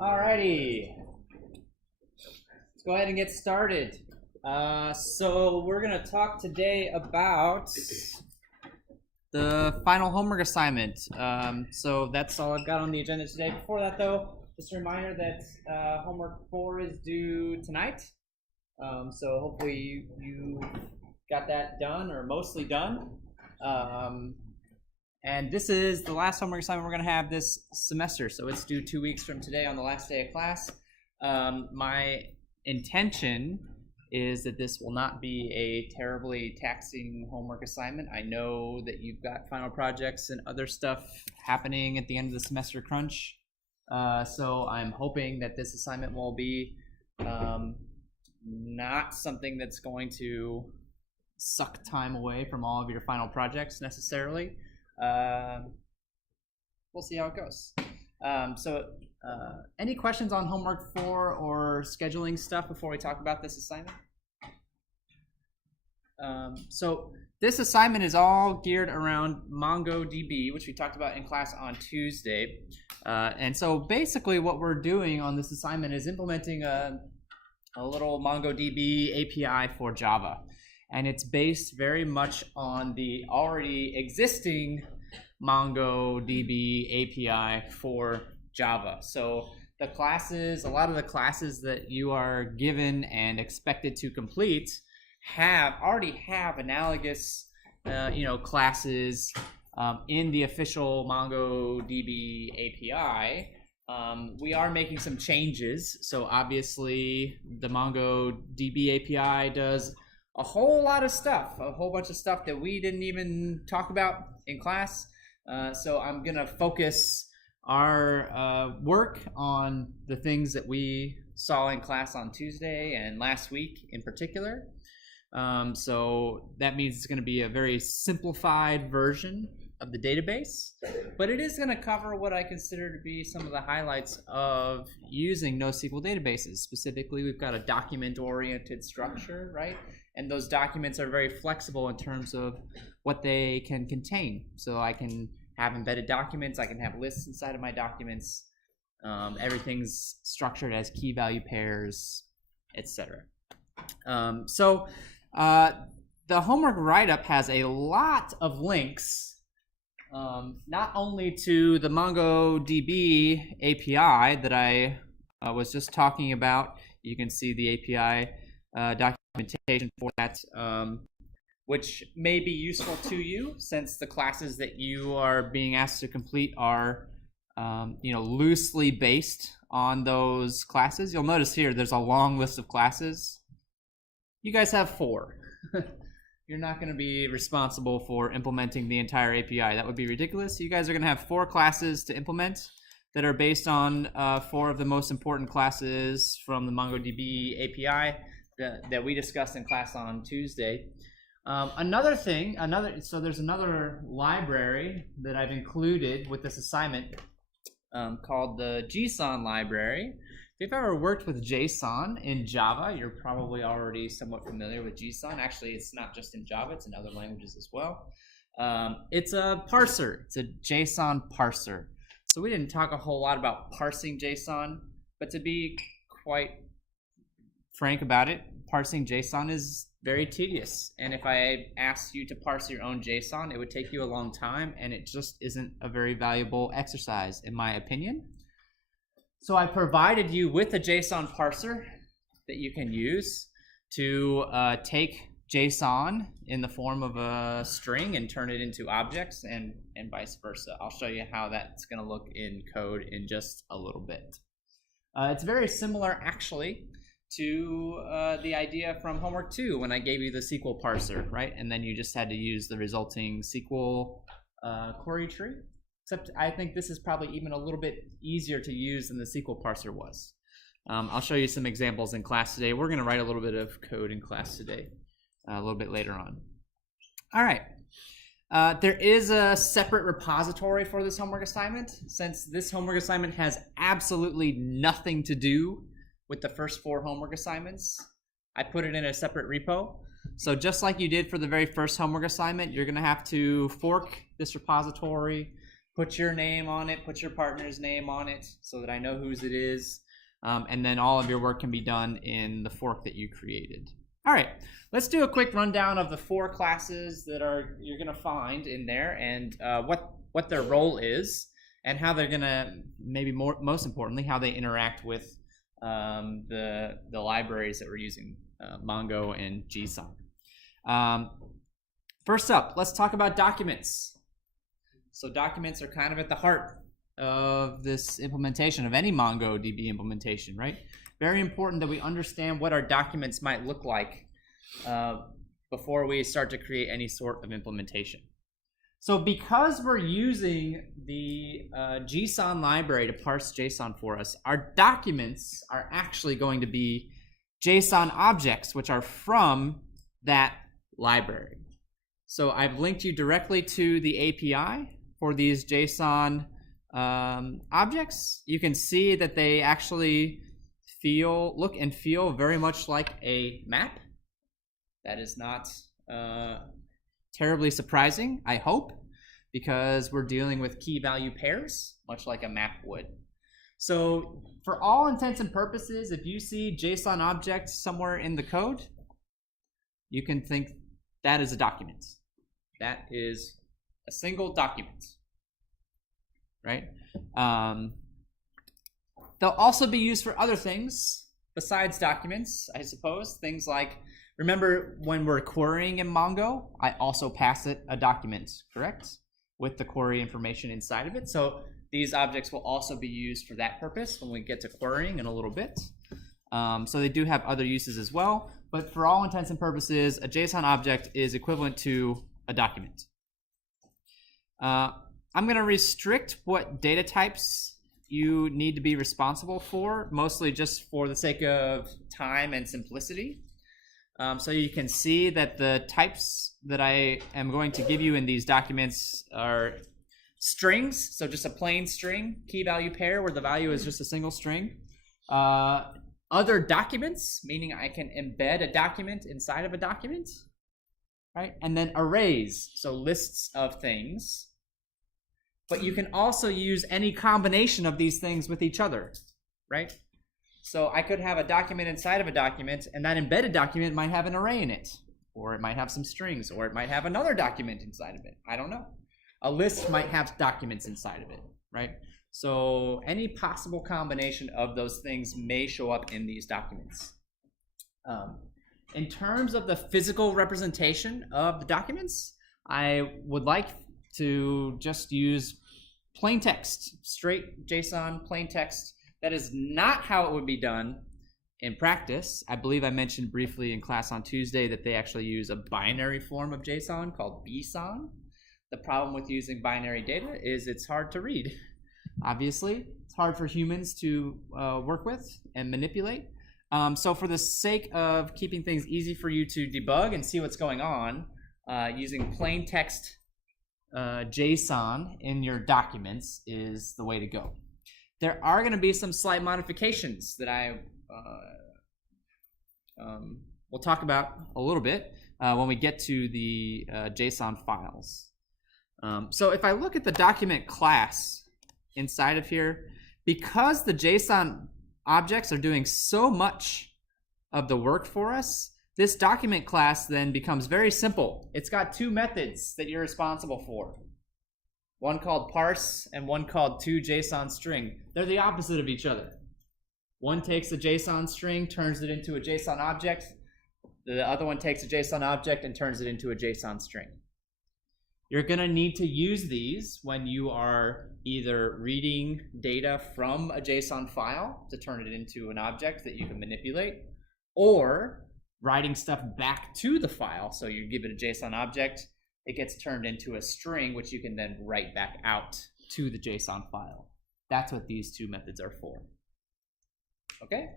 Alrighty, let's go ahead and get started. So we're going to talk today about the final homework assignment. So that's all I've got on the agenda today. Before that, though, just a reminder that homework 4 is due tonight. So hopefully you got that done or mostly done. And this is the last homework assignment we're going to have this semester, so it's due 2 weeks from today on the last day of class. My intention is that this will not be a terribly taxing homework assignment. I know that you've got final projects and other stuff happening at the end of the semester crunch, so I'm hoping that this assignment will be not something that's going to suck time away from all of your final projects necessarily. We'll see how it goes. Any questions on homework 4 or scheduling stuff before we talk about this assignment? So this assignment is all geared around MongoDB, which we talked about in class on Tuesday. And so basically what we're doing on this assignment is implementing a little MongoDB API for Java. And it's based very much on the already existing MongoDB API for Java. So the classes, a lot of the classes that you are given and expected to complete already have analogous classes in the official MongoDB API. We are making some changes. So obviously the MongoDB API does a whole lot of stuff, a whole bunch of stuff that we didn't even talk about in class. So I'm going to focus our work on the things that we saw in class on Tuesday and last week in particular. So that means it's going to be a very simplified version of the database, but it is going to cover what I consider to be some of the highlights of using NoSQL databases. Specifically, we've got a document-oriented structure, right? And those documents are very flexible in terms of what they can contain. So I can have embedded documents, I can have lists inside of my documents. Everything's structured as key value pairs, etc. The homework write-up has a lot of links, not only to the MongoDB API that I was just talking about. You can see the API documentation for that, which may be useful to you since the classes that you are being asked to complete are loosely based on those classes. You'll notice here there's a long list of classes. You guys have 4. You're not going to be responsible for implementing the entire API. That would be ridiculous. You guys are going to have 4 classes to implement that are based on 4 of the most important classes from the MongoDB API that we discussed in class on Tuesday. So there's another library that I've included with this assignment called the JSON library. If you've ever worked with JSON in Java, you're probably already somewhat familiar with JSON. Actually, it's not just in Java, it's in other languages as well. It's a parser. It's a JSON parser. So we didn't talk a whole lot about parsing JSON, but to be quite frank about it, parsing JSON is very tedious. And if I asked you to parse your own JSON, it would take you a long time, and it just isn't a very valuable exercise, in my opinion. So I provided you with a JSON parser that you can use to take JSON in the form of a string and turn it into objects and vice versa. I'll show you how that's going to look in code in just a little bit. It's very similar, actually, to the idea from homework 2 when I gave you the SQL parser, right? And then you just had to use the resulting SQL query tree. Except I think this is probably even a little bit easier to use than the SQL parser was. I'll show you some examples in class today. We're going to write a little bit of code in class today, a little bit later on. All right. There is a separate repository for this homework assignment. Since this homework assignment has absolutely nothing to do with the first 4 homework assignments, I put it in a separate repo. So just like you did for the very first homework assignment, you're going to have to fork this repository put your name on it, put your partner's name on it so that I know whose it is. And then all of your work can be done in the fork that you created. All right, let's do a quick rundown of the 4 classes that you're going to find in there, and what their role is, and how they're going to, maybe most importantly, how they interact with the libraries that we're using, Mongo and JSON. First up, let's talk about documents. So documents are kind of at the heart of this implementation, of any MongoDB implementation, right? Very important that we understand what our documents might look like before we start to create any sort of implementation. So because we're using the JSON library to parse JSON for us, our documents are actually going to be JSON objects, which are from that library. So I've linked you directly to the API for these JSON objects. You can see that they actually look and feel very much like a map. That is not terribly surprising, I hope, because we're dealing with key value pairs, much like a map would. So for all intents and purposes, if you see JSON object somewhere in the code, you can think that is a document. That is a single document, right? They'll also be used for other things besides documents, I suppose. Things like, remember when we're querying in Mongo, I also pass it a document, correct? With the query information inside of it. So these objects will also be used for that purpose when we get to querying in a little bit. So they do have other uses as well, but for all intents and purposes, a JSON object is equivalent to a document. I'm going to restrict what data types you need to be responsible for, mostly just for the sake of time and simplicity. So you can see that the types that I am going to give you in these documents are strings, so just a plain string, key value pair where the value is just a single string. Other documents, meaning I can embed a document inside of a document, right? And then arrays, so lists of things. But you can also use any combination of these things with each other, right? So I could have a document inside of a document, and that embedded document might have an array in it, or it might have some strings, or it might have another document inside of it. I don't know. A list might have documents inside of it, right? So any possible combination of those things may show up in these documents. In terms of the physical representation of the documents, I would like to just use plain text, straight JSON, plain text. That is not how it would be done in practice. I believe I mentioned briefly in class on Tuesday that they actually use a binary form of JSON called BSON. The problem with using binary data is it's hard to read. Obviously, it's hard for humans to work with and manipulate. So for the sake of keeping things easy for you to debug and see what's going on, using plain text JSON in your documents is the way to go. There are going to be some slight modifications that I will talk about a little bit when we get to the JSON files. So if I look at the document class inside of here, because the JSON objects are doing so much of the work for us, this document class then becomes very simple. It's got 2 methods that you're responsible for. One called parse and one called toJSON string. They're the opposite of each other. One takes a JSON string, turns it into a JSON object. The other one takes a JSON object and turns it into a JSON string. You're going to need to use these when you are either reading data from a JSON file to turn it into an object that you can manipulate, or writing stuff back to the file. So you give it a JSON object, it gets turned into a string, which you can then write back out to the JSON file. That's what these 2 methods are for. Okay?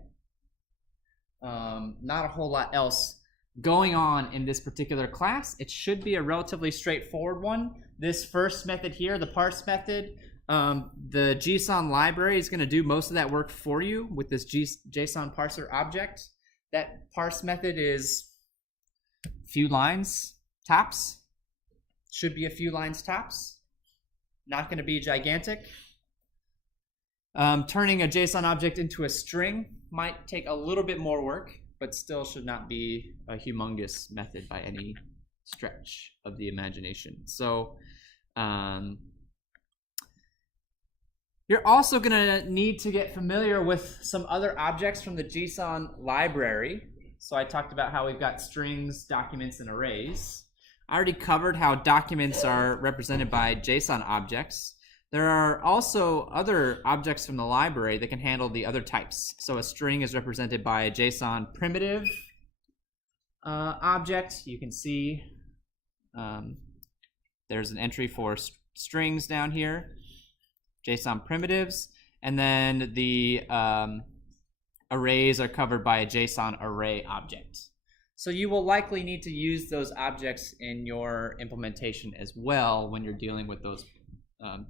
Not a whole lot else going on in this particular class. It should be a relatively straightforward one. This first method here, the parse method, the JSON library is going to do most of that work for you with this JSON parser object. That parse method is a few lines tops. Should be a few lines tops. not going to be gigantic. Turning a JSON object into a string might take a little bit more work, but still should not be a humongous method by any stretch of the imagination. So you're also going to need to get familiar with some other objects from the JSON library. So I talked about how we've got strings, documents, and arrays. I already covered how documents are represented by JSON objects. There are also other objects from the library that can handle the other types. So a string is represented by a JSON primitive object. You can see there's an entry for strings down here, JSON primitives, and then the arrays are covered by a JSON array object. So you will likely need to use those objects in your implementation as well when you're dealing with those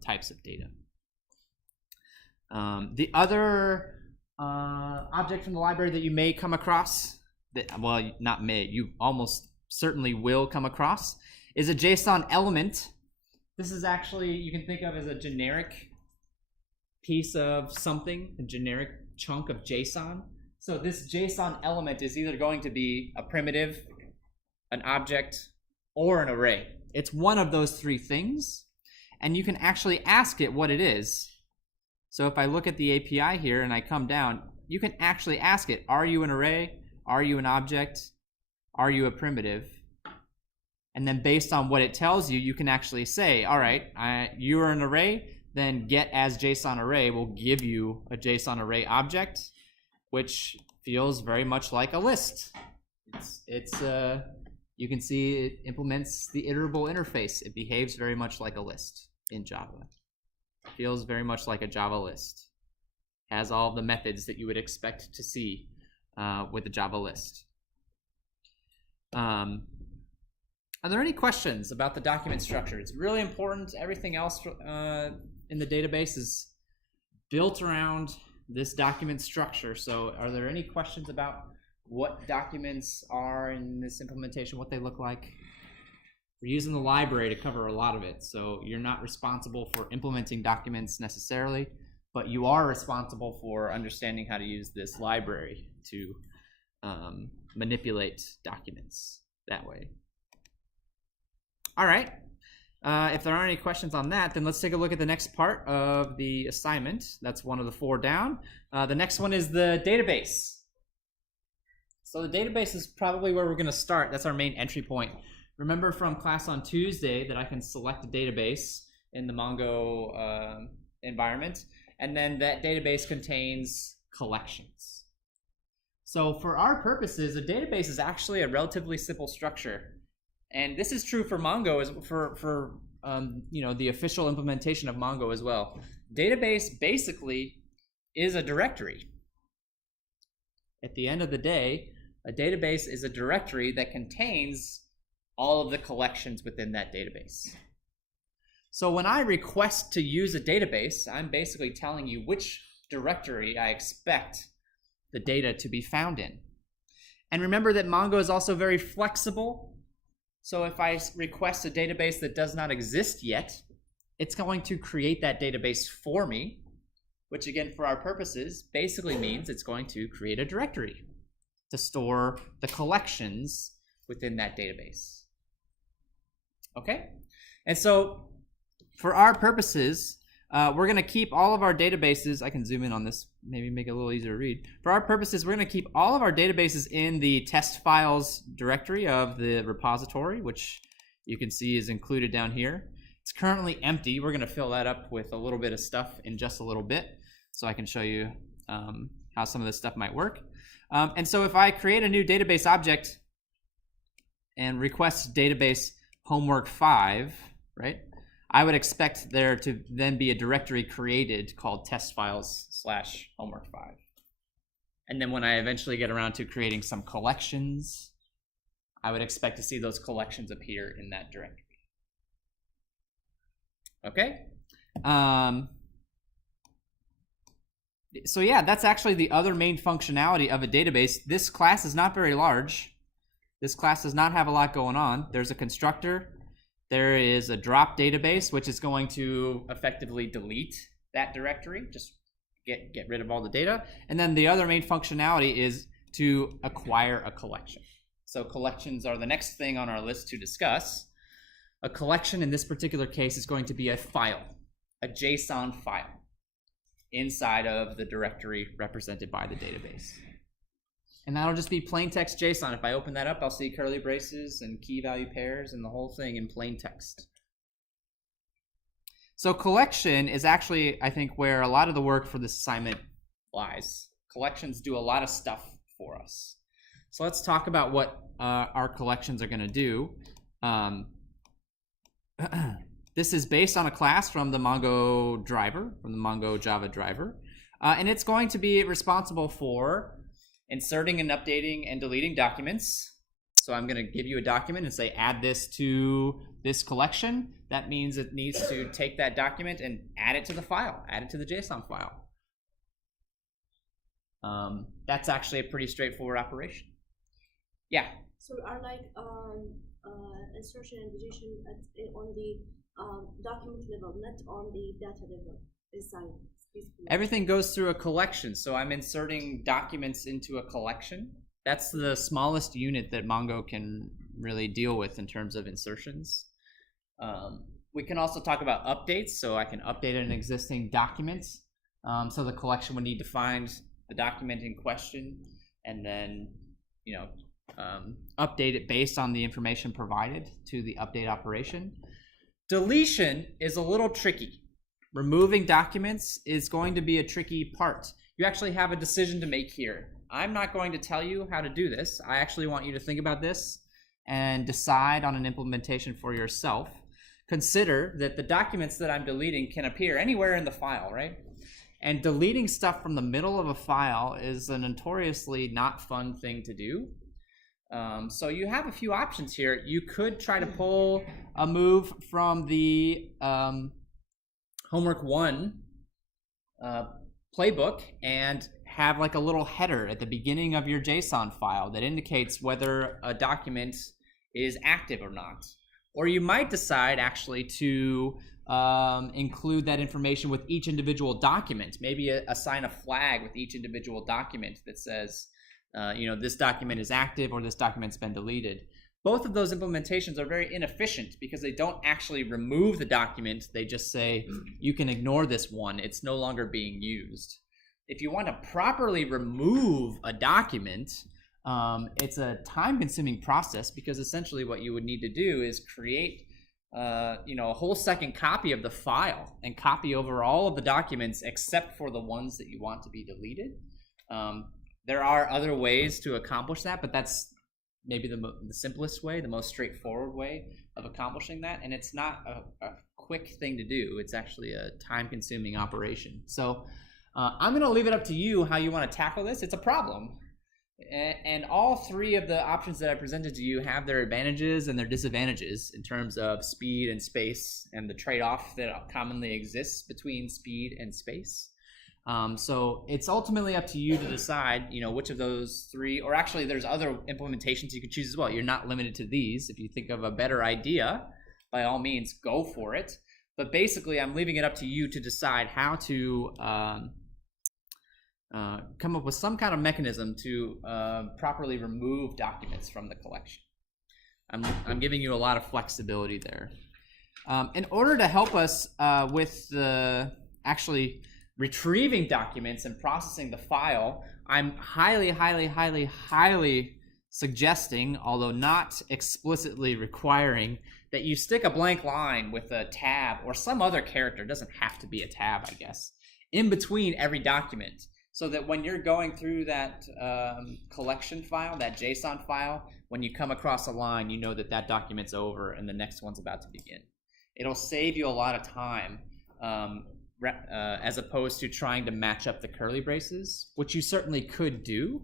types of data. The other object from the library that you may come across, well, not may, you almost certainly will come across, is a JSON element. This is actually, you can think of as a generic piece of something, a generic chunk of JSON. So this JSON element is either going to be a primitive, an object, or an array. It's one of those three things. And you can actually ask it what it is. So if I look at the API here and I come down, you can actually ask it, are you an array? Are you an object? Are you a primitive? And then based on what it tells you, you can actually say, all right, you are an array, then get as JSON array will give you a JSON array object, which feels very much like a list. You can see it implements the iterable interface. It behaves very much like a list in Java. It feels very much like a Java list. Has all the methods that you would expect to see with a Java list. Are there any questions about the document structure? It's really important. Everything else in the database is built around this document structure. So are there any questions about what documents are in this implementation, what they look like? We're using the library to cover a lot of it, so you're not responsible for implementing documents necessarily, but you are responsible for understanding how to use this library to manipulate documents that way. All right, if there aren't any questions on that, then let's take a look at the next part of the assignment. That's one of the 4 down. The next one is the database. So the database is probably where we're going to start. That's our main entry point. Remember from class on Tuesday that I can select a database in the Mongo environment, and then that database contains collections. So for our purposes, a database is actually a relatively simple structure. And this is true for Mongo, for the official implementation of Mongo as well. Database basically is a directory. At the end of the day, a database is a directory that contains all of the collections within that database. So when I request to use a database, I'm basically telling you which directory I expect the data to be found in. And remember that Mongo is also very flexible. So if I request a database that does not exist yet, it's going to create that database for me, which again, for our purposes, basically means it's going to create a directory to store the collections within that database. Okay? And so for our purposes, we're going to keep all of our databases. I can zoom in on this, maybe make it a little easier to read. For our purposes, we're going to keep all of our databases in the test files directory of the repository, which you can see is included down here. It's currently empty. We're going to fill that up with a little bit of stuff in just a little bit, so I can show you how some of this stuff might work. And so if I create a new database object and request database homework 5, right? I would expect there to then be a directory created called testfiles/homework 5. And then when I eventually get around to creating some collections, I would expect to see those collections appear in that directory. Okay? So yeah, that's actually the other main functionality of a database. This class is not very large. This class does not have a lot going on. There's a constructor there is a drop database, which is going to effectively delete that directory, just get rid of all the data. And then the other main functionality is to acquire a collection. So collections are the next thing on our list to discuss. A collection in this particular case is going to be a file, a JSON file, inside of the directory represented by the database. And that'll just be plain text JSON. If I open that up, I'll see curly braces and key value pairs and the whole thing in plain text. So collection is actually, I think, where a lot of the work for this assignment lies. Collections do a lot of stuff for us. So let's talk about what our collections are going to do. This is based on a class from the Mongo driver, from the Mongo Java driver. And it's going to be responsible for inserting and updating and deleting documents. So I'm going to give you a document and say, add this to this collection. That means it needs to take that document and add it to the file, add it to the JSON file. That's actually a pretty straightforward operation. Yeah? So are like insertion and deletion on the document level, not on the data level inside. Everything goes through a collection. So I'm inserting documents into a collection. That's the smallest unit that Mongo can really deal with in terms of insertions. We can also talk about updates. So I can update an existing document. So the collection would need to find the document in question and then, update it based on the information provided to the update operation. Deletion is a little tricky. Removing documents is going to be a tricky part. You actually have a decision to make here. I'm not going to tell you how to do this. I actually want you to think about this and decide on an implementation for yourself. Consider that the documents that I'm deleting can appear anywhere in the file, right? And deleting stuff from the middle of a file is a notoriously not fun thing to do. So you have a few options here. You could try to pull a move from the Homework 1 playbook and have like a little header at the beginning of your JSON file that indicates whether a document is active or not. Or you might decide actually to include that information with each individual document. Maybe assign a flag with each individual document that says, this document is active or this document's been deleted. Both of those implementations are very inefficient because they don't actually remove the document. They just say, you can ignore this one. It's no longer being used. If you want to properly remove a document, it's a time-consuming process because essentially what you would need to do is create a whole second copy of the file and copy over all of the documents except for the ones that you want to be deleted. There are other ways to accomplish that, but that's maybe the simplest way, the most straightforward way of accomplishing that. And it's not a quick thing to do. It's actually a time-consuming operation. So I'm going to leave it up to you how you want to tackle this. It's a problem. And all three of the options that I presented to you have their advantages and their disadvantages in terms of speed and space and the trade-off that commonly exists between speed and space. So it's ultimately up to you to decide, which of those three, or actually there's other implementations you could choose as well. You're not limited to these. If you think of a better idea, by all means, go for it. But basically, I'm leaving it up to you to decide how to come up with some kind of mechanism to properly remove documents from the collection. I'm giving you a lot of flexibility there. In order to help us with the actually retrieving documents and processing the file, I'm highly suggesting, although not explicitly requiring, that you stick a blank line with a tab or some other character, it doesn't have to be a tab, I guess, in between every document, so that when you're going through that collection file, that JSON file, when you come across a line, you know that that document's over and the next one's about to begin. It'll save you a lot of time as opposed to trying to match up the curly braces, which you certainly could do.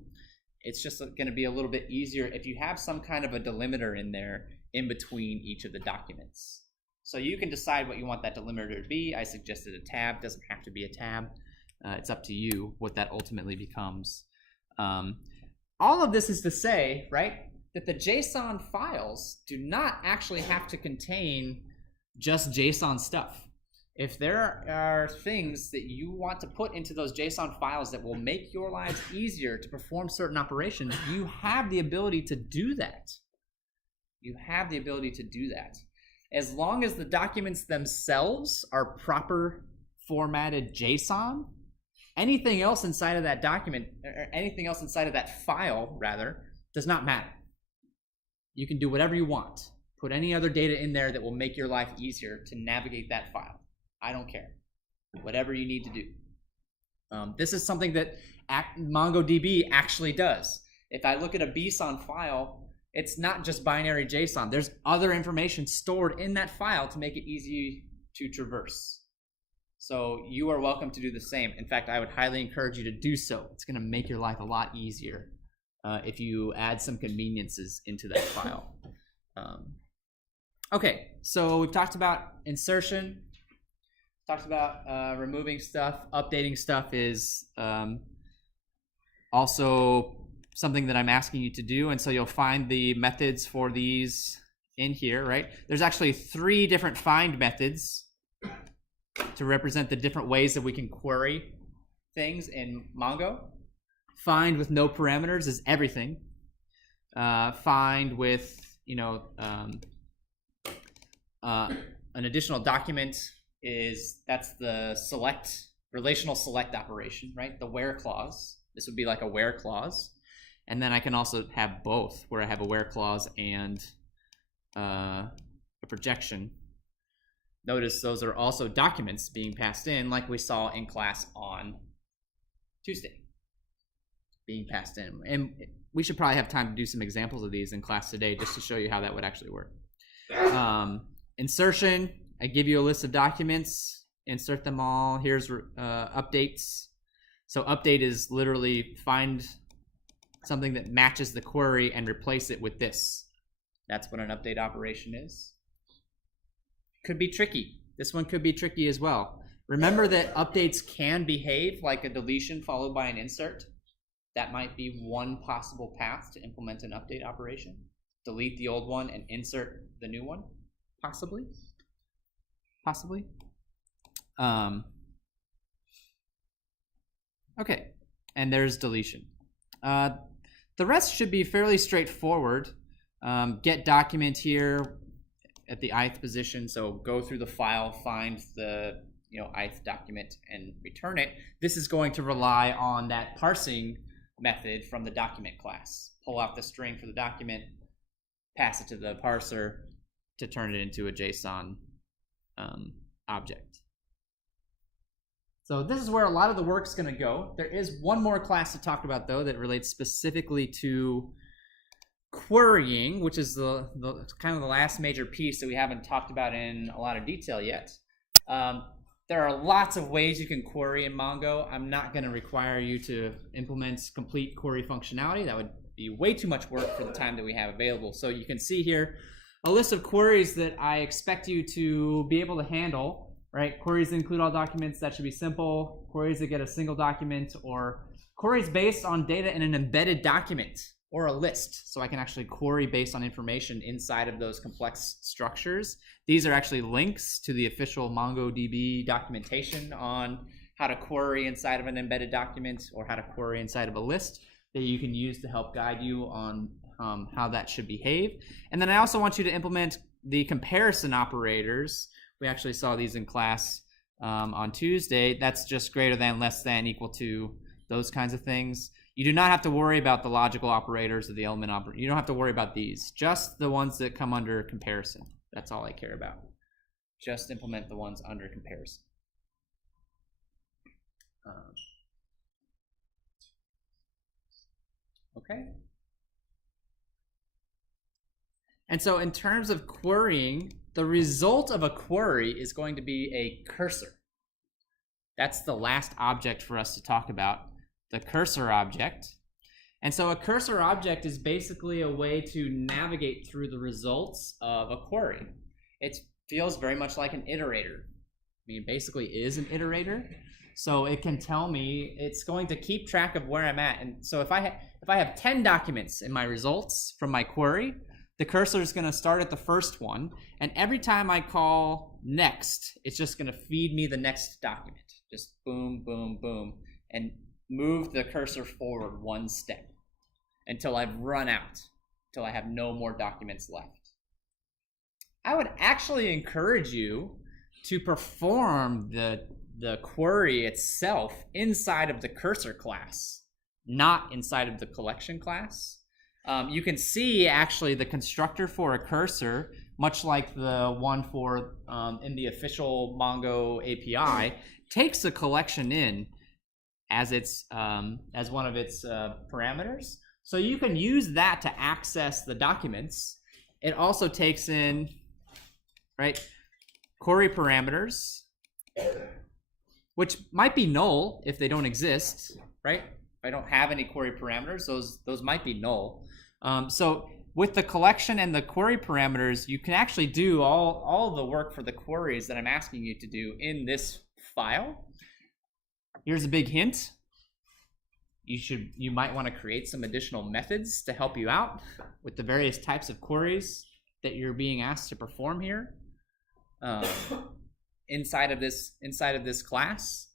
It's just going to be a little bit easier if you have some kind of a delimiter in there in between each of the documents. So you can decide what you want that delimiter to be. I suggested a tab. Doesn't have to be a tab. It's up to you what that ultimately becomes. All of this is to say, right, that the JSON files do not actually have to contain just JSON stuff. If there are things that you want to put into those JSON files that will make your lives easier to perform certain operations, you have the ability to do that. You have the ability to do that. As long as the documents themselves are proper formatted JSON, anything else inside of that document, or anything else inside of that file, rather, does not matter. You can do whatever you want. Put any other data in there that will make your life easier to navigate that file. I don't care. Whatever you need to do. This is something that MongoDB actually does. If I look at a BSON file, it's not just binary JSON. There's other information stored in that file to make it easy to traverse. So you are welcome to do the same. In fact, I would highly encourage you to do so. It's going to make your life a lot easier if you add some conveniences into that file. Okay, so we've talked about insertion. Talked about removing stuff. Updating stuff is also something that I'm asking you to do, and so you'll find the methods for these in here, right? There's actually 3 different find methods to represent the different ways that we can query things in Mongo. Find with no parameters is everything. Find with, an additional document that's the select, relational select operation, right? The where clause. This would be like a where clause. And then I can also have both, where I have a where clause and a projection. Notice those are also documents being passed in, like we saw in class on Tuesday, being passed in. And we should probably have time to do some examples of these in class today, just to show you how that would actually work. Insertion, I give you a list of documents, insert them all. Here's updates. So update is literally find something that matches the query and replace it with this. That's what an update operation is. Could be tricky. This one could be tricky as well. Remember that updates can behave like a deletion followed by an insert. That might be one possible path to implement an update operation. Delete the old one and insert the new one, possibly. Possibly. Okay, and there's deletion. The rest should be fairly straightforward. Get document here at the ith position, so go through the file, find the ith document, and return it. This is going to rely on that parsing method from the document class. Pull out the string for the document, pass it to the parser to turn it into a JSON object. So this is where a lot of the work's going to go. There is one more class to talk about, though, that relates specifically to querying, which is the kind of the last major piece that we haven't talked about in a lot of detail yet. There are lots of ways you can query in Mongo. I'm not going to require you to implement complete query functionality. That would be way too much work for the time that we have available. So you can see here a list of queries that I expect you to be able to handle. Right, queries that include all documents, that should be simple. Queries that get a single document, or queries based on data in an embedded document or a list. So I can actually query based on information inside of those complex structures. These are actually links to the official MongoDB documentation on how to query inside of an embedded document or how to query inside of a list that you can use to help guide you on how that should behave. And then I also want you to implement the comparison operators. We actually saw these in class on Tuesday. That's just greater than, less than, equal to, those kinds of things. You do not have to worry about the logical operators or the element operator. You don't have to worry about these. Just the ones that come under comparison. That's all I care about. Just implement the ones under comparison. Okay. And so in terms of querying, the result of a query is going to be a cursor. That's the last object for us to talk about, the cursor object. And so a cursor object is basically a way to navigate through the results of a query. It feels very much like an iterator. I mean, it basically is an iterator. So it can tell me, it's going to keep track of where I'm at. And so if I have 10 documents in my results from my query, the cursor is going to start at the first one, and every time I call next, it's just going to feed me the next document. Just boom, boom, boom, and move the cursor forward one step until I've run out, until I have no more documents left. I would actually encourage you to perform the query itself inside of the cursor class, not inside of the collection class. You can see actually the constructor for a cursor, much like the one for in the official Mongo API, takes a collection in as its as one of its parameters. So you can use that to access the documents. It also takes in, right, query parameters, which might be null if they don't exist, right? If I don't have any query parameters, those might be null. So with the collection and the query parameters, you can actually do all the work for the queries that I'm asking you to do in this file. Here's a big hint. You might want to create some additional methods to help you out with the various types of queries that you're being asked to perform here inside of this class.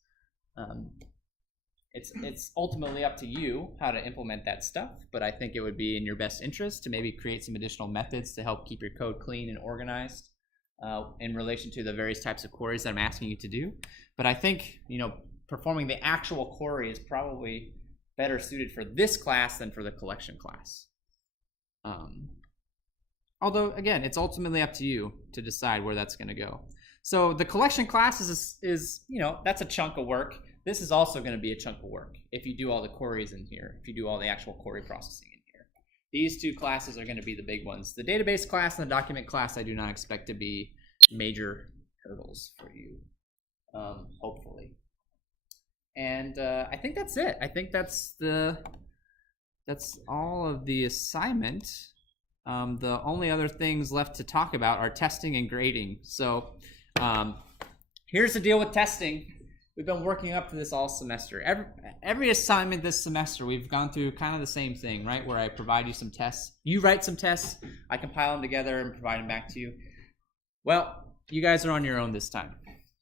It's ultimately up to you how to implement that stuff, but I think it would be in your best interest to maybe create some additional methods to help keep your code clean and organized in relation to the various types of queries that I'm asking you to do. But I think, performing the actual query is probably better suited for this class than for the collection class. Although, again, it's ultimately up to you to decide where that's going to go. So the collection class is that's a chunk of work. This is also going to be a chunk of work if you do all the queries in here, if you do all the actual query processing in here. These two classes are going to be the big ones. The database class and the document class I do not expect to be major hurdles for you, hopefully. And I think that's it. I think that's all of the assignment. The only other things left to talk about are testing and grading. So here's the deal with testing. We've been working up to this all semester. Every assignment this semester, we've gone through kind of the same thing, right? Where I provide you some tests. You write some tests. I compile them together and provide them back to you. Well, you guys are on your own this time.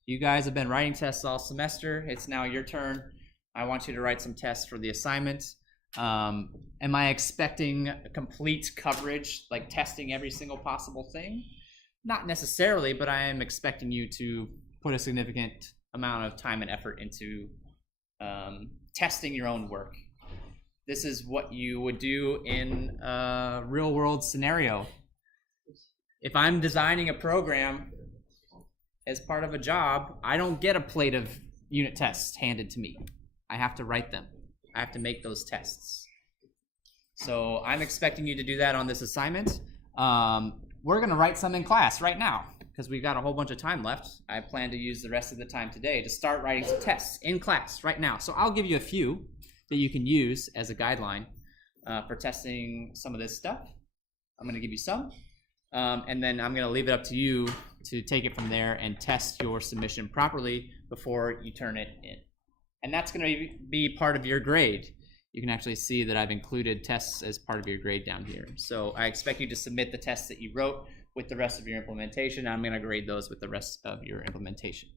You guys have been writing tests all semester. It's now your turn. I want you to write some tests for the assignment. Am I expecting complete coverage, like testing every single possible thing? Not necessarily, but I am expecting you to put a significant amount of time and effort into testing your own work. This is what you would do in a real world scenario. If I'm designing a program as part of a job, I don't get a plate of unit tests handed to me. I have to write them. I have to make those tests. So I'm expecting you to do that on this assignment. We're going to write some in class right now because we've got a whole bunch of time left. I plan to use the rest of the time today to start writing some tests in class right now. So I'll give you a few that you can use as a guideline for testing some of this stuff. I'm going to give you some. And then I'm going to leave it up to you to take it from there and test your submission properly before you turn it in. And that's going to be part of your grade. You can actually see that I've included tests as part of your grade down here. So I expect you to submit the tests that you wrote with the rest of your implementation. I'm going to grade those with the rest of your implementation.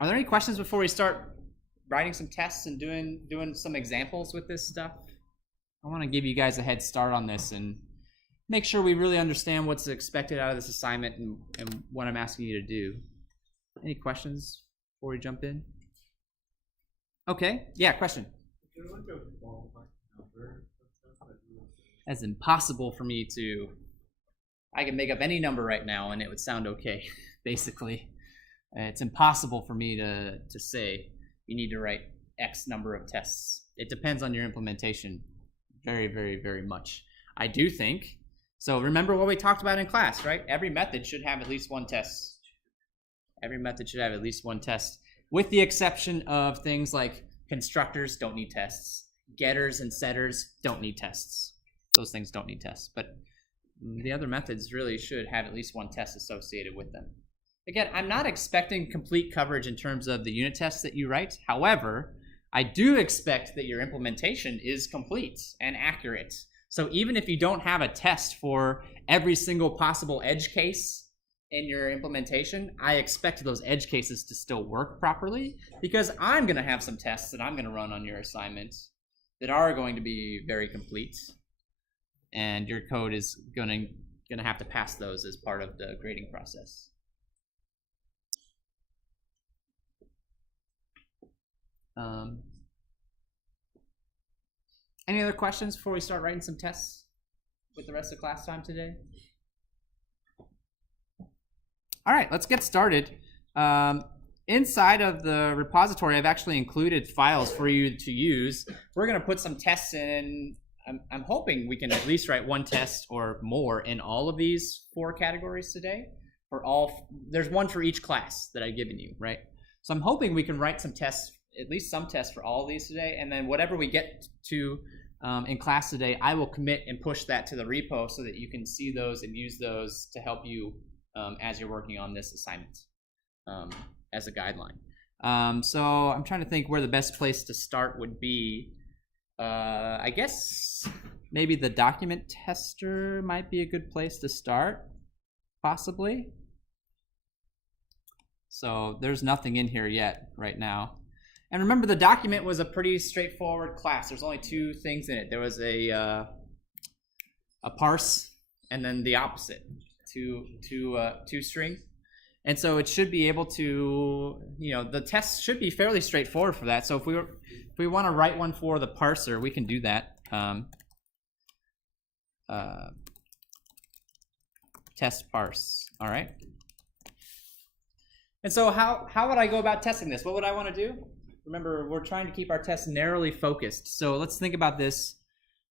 Are there any questions before we start writing some tests and doing some examples with this stuff? I want to give you guys a head start on this and make sure we really understand what's expected out of this assignment and what I'm asking you to do. Any questions before we jump in? Okay, yeah, question. That's impossible for me to, I can make up any number right now and it would sound okay, basically. It's impossible for me to say you need to write X number of tests. It depends on your implementation very, very, very much. I do think, so remember what we talked about in class, right? Every method should have at least one test. Every method should have at least one test, with the exception of things like constructors don't need tests. Getters and setters don't need tests. Those things don't need tests, but the other methods really should have at least one test associated with them. again, I'm not expecting complete coverage in terms of the unit tests that you write. However, I do expect that your implementation is complete and accurate. So even if you don't have a test for every single possible edge case in your implementation, I expect those edge cases to still work properly, because I'm going to have some tests that I'm going to run on your assignment that are going to be very complete, and your code is going to have to pass those as part of the grading process. Any other questions before we start writing some tests with the rest of class time today? All right, let's get started. Inside of the repository, I've actually included files for you to use. We're going to put some tests in. I'm hoping we can at least write one test or more in all of these 4 categories today. There's one for each class that I've given you, right? So I'm hoping we can write some tests, at least some tests for all of these today, and then whatever we get to in class today, I will commit and push that to the repo so that you can see those and use those to help you as you're working on this assignment as a guideline. So I'm trying to think where the best place to start would be. I guess maybe the document tester might be a good place to start, possibly. So there's nothing in here yet right now. And remember, the document was a pretty straightforward class. There's only 2 things in it. There was a parse and then the opposite, two string. And so it should be able to, the test should be fairly straightforward for that. So if we want to write one for the parser, we can do that. Test parse, all right? And so how would I go about testing this? What would I want to do? Remember, we're trying to keep our tests narrowly focused. So let's think about this,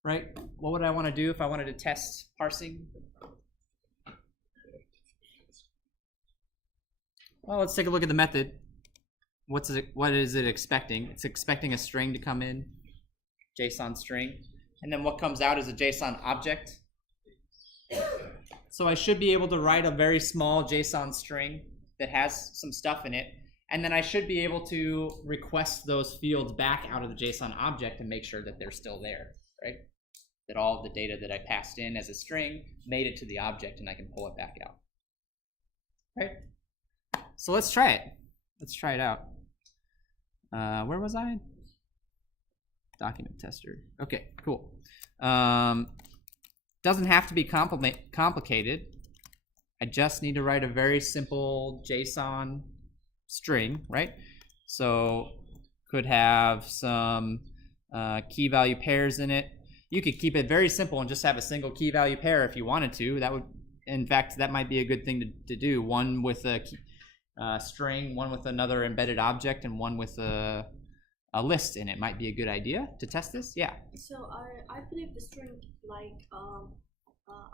right? What would I want to do if I wanted to test parsing? Well, let's take a look at the method. What is it expecting? It's expecting a string to come in, JSON string. And then what comes out is a JSON object. So I should be able to write a very small JSON string that has some stuff in it. And then I should be able to request those fields back out of the JSON object and make sure that they're still there, right? That all of the data that I passed in as a string made it to the object and I can pull it back out, right? So let's try it. Let's try it out. Where was I? Document tester. Okay, cool. Doesn't have to be complicated. I just need to write a very simple JSON string, right? So could have some key value pairs in it. You could keep it very simple and just have a single key value pair if you wanted to. That would, in fact, that might be a good thing to do. One with a string, one with another embedded object, and one with a list in it might be a good idea to test this. Yeah. So I believe the string, like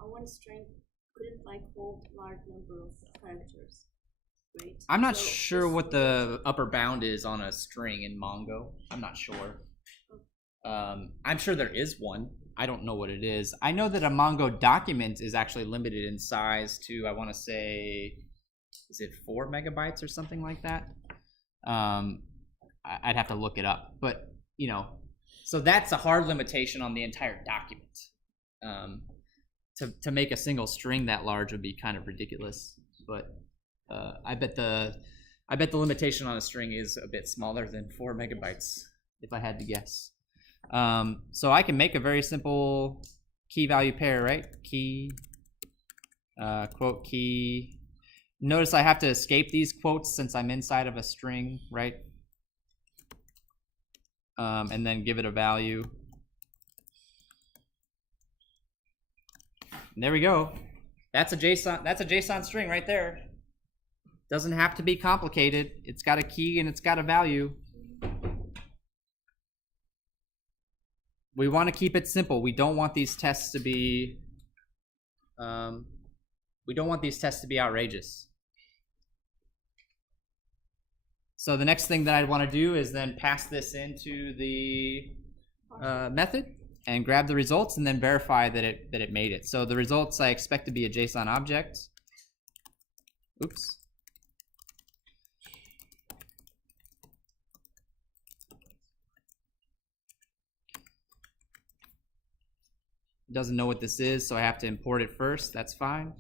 one string couldn't hold large number of characters, right? I'm not sure what the upper bound is on a string in Mongo. I'm not sure. I'm sure there is one. I don't know what it is. I know that a Mongo document is actually limited in size to, I want to say, is it 4 megabytes or something like that? I'd have to look it up, but so that's a hard limitation on the entire document. To make a single string that large would be kind of ridiculous, but I bet the limitation on a string is a bit smaller than 4 megabytes, if I had to guess. So I can make a very simple key value pair, right? Key, quote key. Notice I have to escape these quotes since I'm inside of a string, right? And then give it a value. And there we go. That's a JSON string right there. Doesn't have to be complicated. It's got a key and it's got a value. We want to keep it simple. We don't want these tests to be outrageous. So the next thing that I'd want to do is then pass this into the method and grab the results and then verify that it made it. So the results I expect to be a JSON object. Oops. doesn't know what this is, so I have to import it first. That's fine.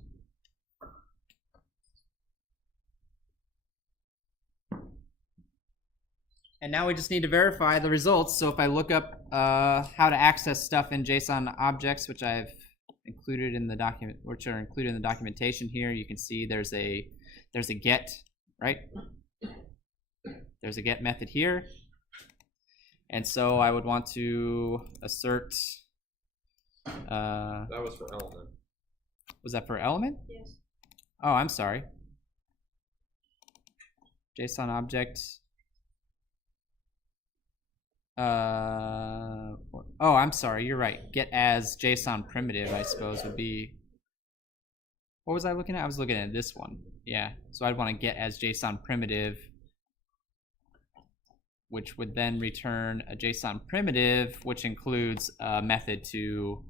And now we just need to verify the results. So if I look up how to access stuff in JSON objects, which I've included in the document, which are included in the documentation here, you can see there's a get, right? There's a get method here. And so I would want to assert. That was for element. Was that for element? Yes. Oh, I'm sorry. JSON object. Oh, I'm sorry. You're right. Get as JSON primitive, I suppose, would be. What was I looking at? I was looking at this one. Yeah. So I'd want to get as JSON primitive, which would then return a JSON primitive, which includes a method to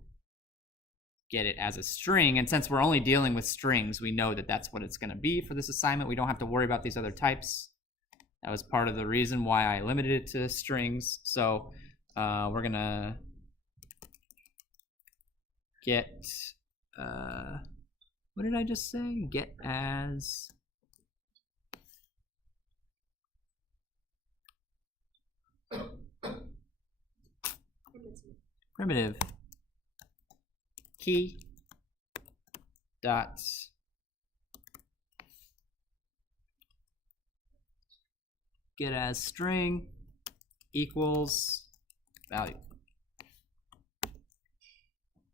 get it as a string. And since we're only dealing with strings, we know that that's what it's going to be for this assignment. We don't have to worry about these other types. That was part of the reason why I limited it to strings. So we're going to get, what did I just say? Get as primitive key dot get as string equals value.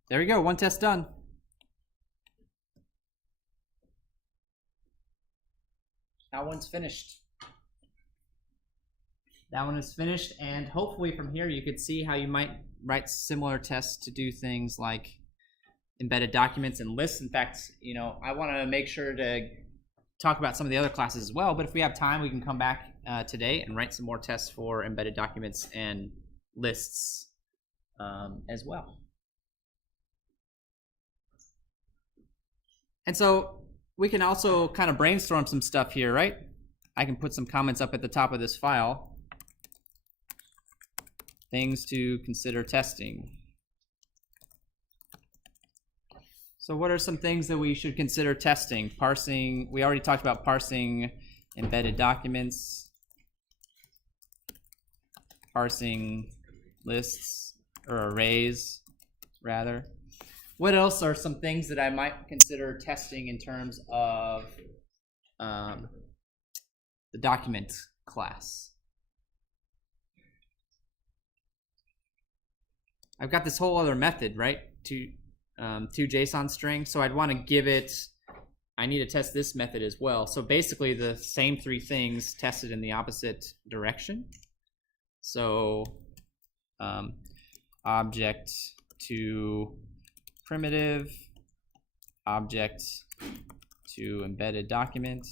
There we go, one test done. That one's finished. That one is finished, and hopefully from here you could see how you might write similar tests to do things like embedded documents and lists. In fact, you know, I want to make sure to talk about some of the other classes as well, but if we have time, we can come back today and write some more tests for embedded documents and lists as well. And so we can also kind of brainstorm some stuff here, right? I can put some comments up at the top of this file. Things to consider testing. So what are some things that we should consider testing? Parsing, we already talked about parsing embedded documents, parsing lists, or arrays, rather. What else are some things that I might consider testing in terms of the document class? I've got this whole other method, right, to JSON string, so I'd want to give it, I need to test this method as well. So basically the same three things tested in the opposite direction. So object to primitive, object to embedded document,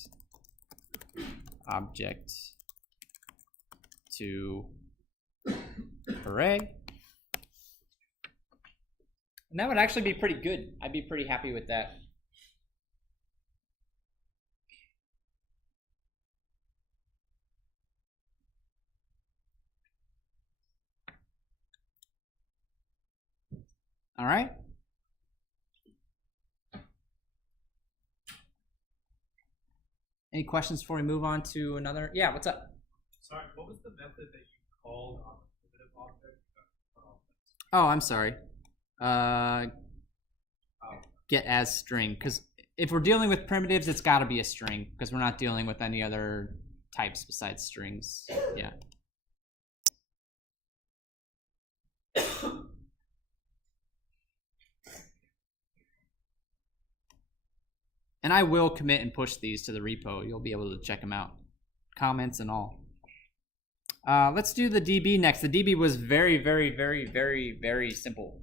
object to array. And that would actually be pretty good. I'd be pretty happy with that. All right. Any questions before we move on to another? Yeah, what's up? Sorry, what was the method that you called on the primitive object? Oh, I'm sorry. Get as string, because if we're dealing with primitives, it's got to be a string, because we're not dealing with any other types besides strings. Yeah. And I will commit and push these to the repo. You'll be able to check them out, comments and all. Let's do the DB next. The DB was very, very, very, very, very simple.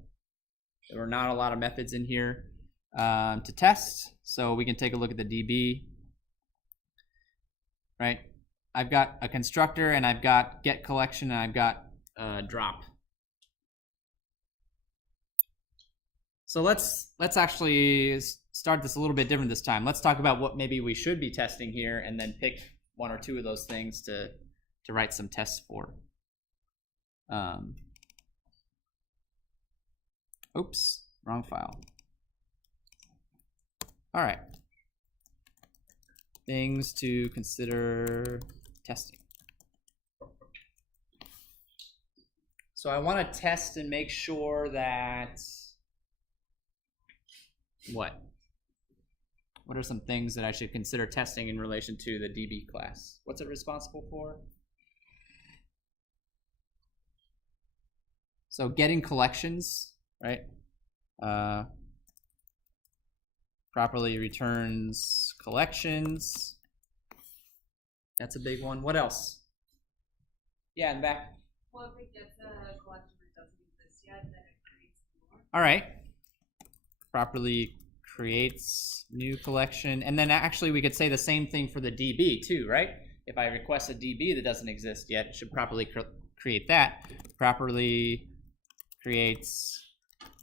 There were not a lot of methods in here to test, so we can take a look at the DB. Right? I've got a constructor, and I've got get collection, and I've got drop. So let's actually start this a little bit different this time. Let's talk about what maybe we should be testing here, and then pick one or two of those things to write some tests for. Oops, Wrong file. All right. Things to consider testing. So I want to test and make sure that what? What are some things that I should consider testing in relation to the DB class? What's it responsible for? So getting collections, right? Properly returns collections. That's a big one. What else? Yeah, in the back. Well, if it gets a collection that doesn't exist yet, then it creates more. All right. Properly creates new collection. And then actually we could say the same thing for the DB too, right? If I request a DB that doesn't exist yet, it should properly create that. Properly creates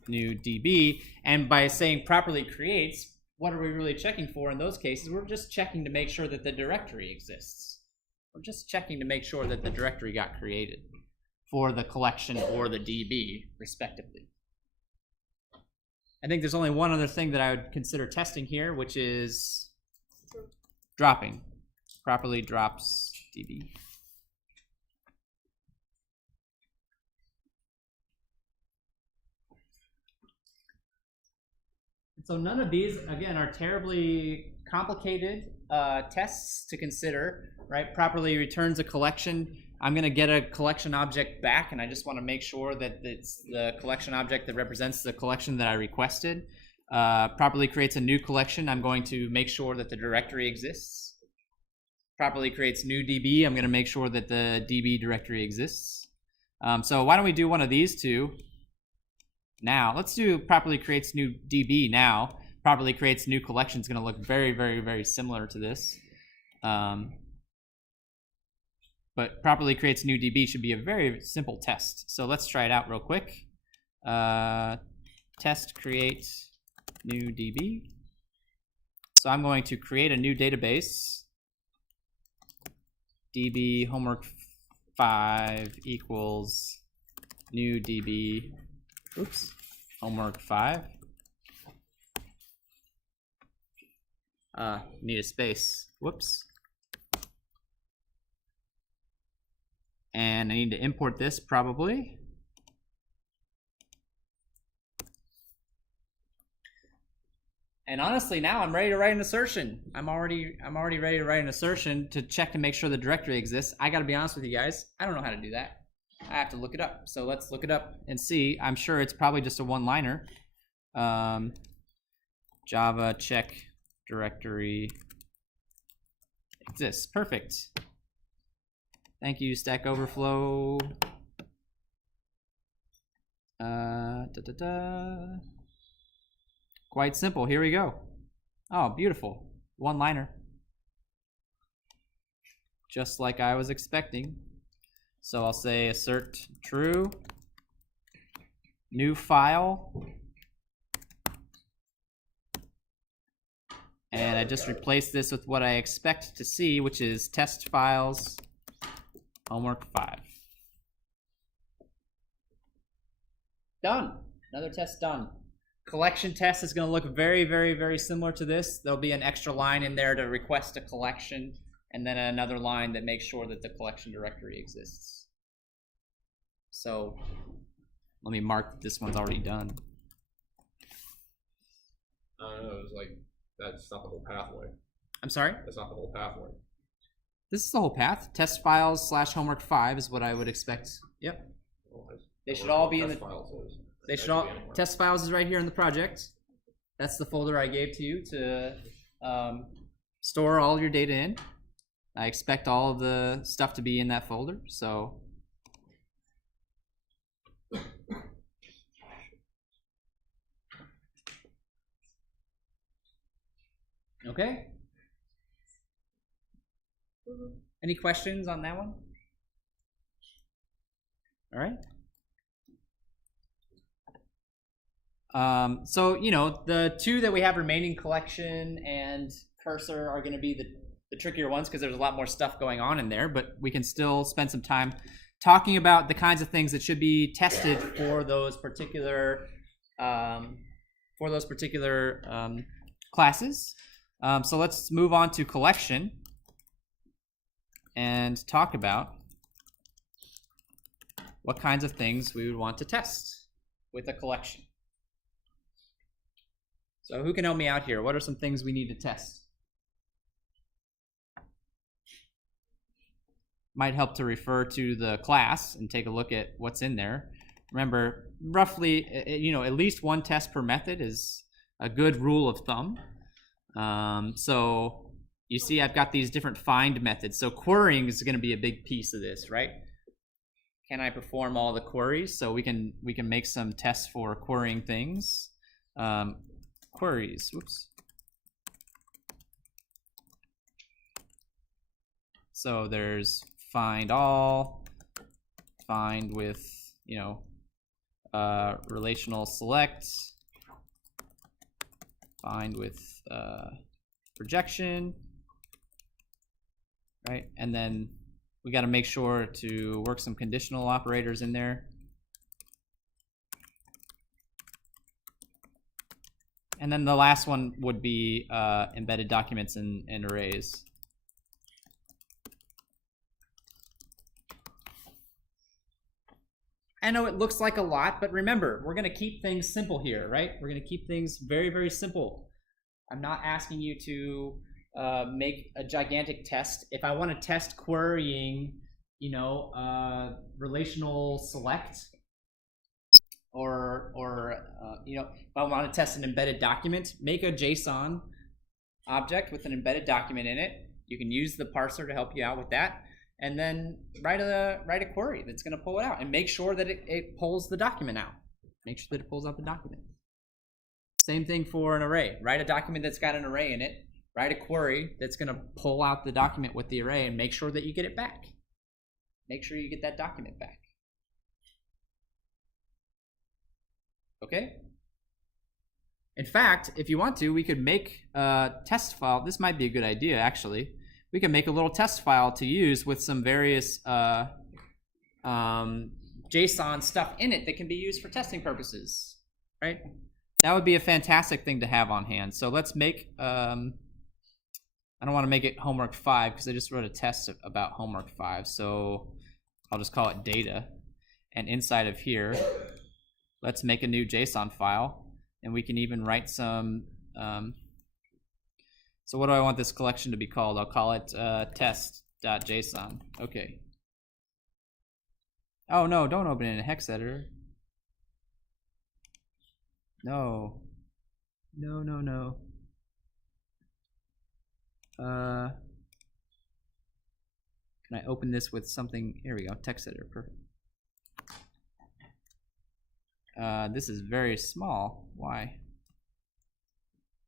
new DB. And by saying properly creates, what are we really checking for in those cases? We're just checking to make sure that the directory exists. We're just checking to make sure that the directory got created for the collection or the DB, respectively. I think there's only one other thing that I would consider testing here, which is dropping. Properly drops DB. So none of these, again, are terribly complicated tests to consider, right? Properly returns a collection. I'm going to get a collection object back, and I just want to make sure that it's the collection object that represents the collection that I requested. Properly creates a new collection. I'm going to make sure that the directory exists. Properly creates new DB. I'm going to make sure that the DB directory exists. So why don't we do one of these two now? Let's do properly creates new DB now. Properly creates new collection is going to look very, very, very similar to this. But properly creates new DB should be a very simple test. So let's try it out real quick. Test create new DB. So I'm going to create a new database. DB homework 5 equals new DB. Oops. Homework 5. Need a space. Whoops. And I need to import this probably. And honestly, now I'm ready to write an assertion. I'm already ready to write an assertion to check to make sure the directory exists. I gotta be honest with you guys, I don't know how to do that. I have to look it up. So let's look it up and see. I'm sure it's probably just a one-liner. Java check directory exists. Perfect. Thank you, Stack Overflow. Quite simple. Here we go. Oh, beautiful. One-liner. Just like I was expecting. So I'll say assert true. New file. And I just replace this with what I expect to see, which is test files. Homework 5. Done. Another test done. Collection test is going to look very, very, very similar to this. There'll be an extra line in there to request a collection, and then another line that makes sure that the collection directory exists. So let me mark that this one's already done. I don't know, it was like, that's not the whole pathway. I'm sorry? That's not the whole pathway. This is the whole path. Test files / homework 5 is what I would expect. Yep. Well, They should all be in the. files is. They should all. Test files is right here in the project. That's the folder I gave to you to store all your data in. I expect all of the stuff to be in that folder. So. Okay. Any questions on that one? All right. So, you know, the two that we have remaining, collection and cursor, are going to be the trickier ones because there's a lot more stuff going on in there, but we can still spend some time talking about the kinds of things that should be tested for those particular for those particular classes. So let's move on to collection and talk about what kinds of things we would want to test with a collection. So who can help me out here? What are some things we need to test? Might help to refer to the class and take a look at what's in there. Remember, roughly, at least one test per method is a good rule of thumb. So you see I've got these different find methods. So querying is going to be a big piece of this, right? Can I perform all the queries? So we can make some tests for querying things. Queries, whoops. So there's find all, find with, relational select, find with projection, right? And then we got to make sure to work some conditional operators in there. And then the last one would be embedded documents and arrays. I know it looks like a lot, but remember, we're going to keep things simple here, right? We're going to keep things very, very simple. I'm not asking you to make a gigantic test. If I want to test querying, relational select, or if I want to test an embedded document, make a JSON object with an embedded document in it. You can use the parser to help you out with that. And then write a query that's going to pull it out, and make sure that it pulls the document out. Make sure that it pulls out the document. Same thing for an array. Write a document that's got an array in it. Write a query that's going to pull out the document with the array, and make sure that you get it back. Make sure you get that document back. Okay? In fact, if you want to, we could make a test file. This might be a good idea, actually. We can make a little test file to use with some various JSON stuff in it that can be used for testing purposes, right? That would be a fantastic thing to have on hand. So let's make, I don't want to make it homework 5 because I just wrote a test about homework 5. So I'll just call it data. And inside of here, let's make a new JSON file. And we can even write some, so what do I want this collection to be called? I'll call it test.json. Okay. Oh no, don't open it in a hex editor. No. No. Can I open this with something? Here we go, text editor, perfect. This is very small. Why?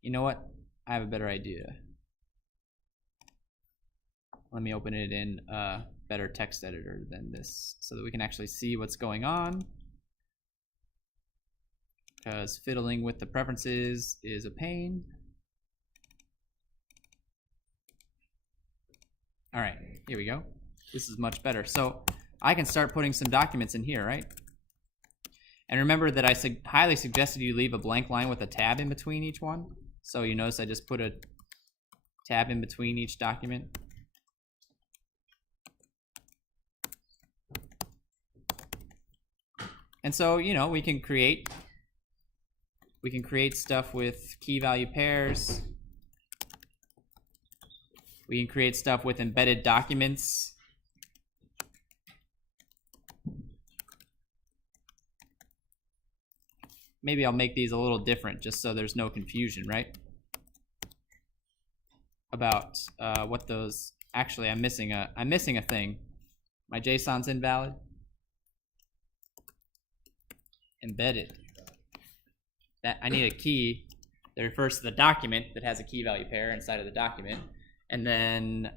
You know what? I have a better idea. Let me open it in a better text editor than this so that we can actually see what's going on. Because fiddling with the preferences is a pain. All right, here we go. This is much better. So I can start putting some documents in here, right? And remember that I highly suggested you leave a blank line with a tab in between each one. So you notice I just put a tab in between each document. And so, we can create stuff with key value pairs. We can create stuff with embedded documents. Maybe I'll make these a little different just so there's no confusion, right? About what those, actually I'm missing a thing. My JSON's invalid. Embedded. That I need a key that refers to the document that has a key value pair inside of the document. And then,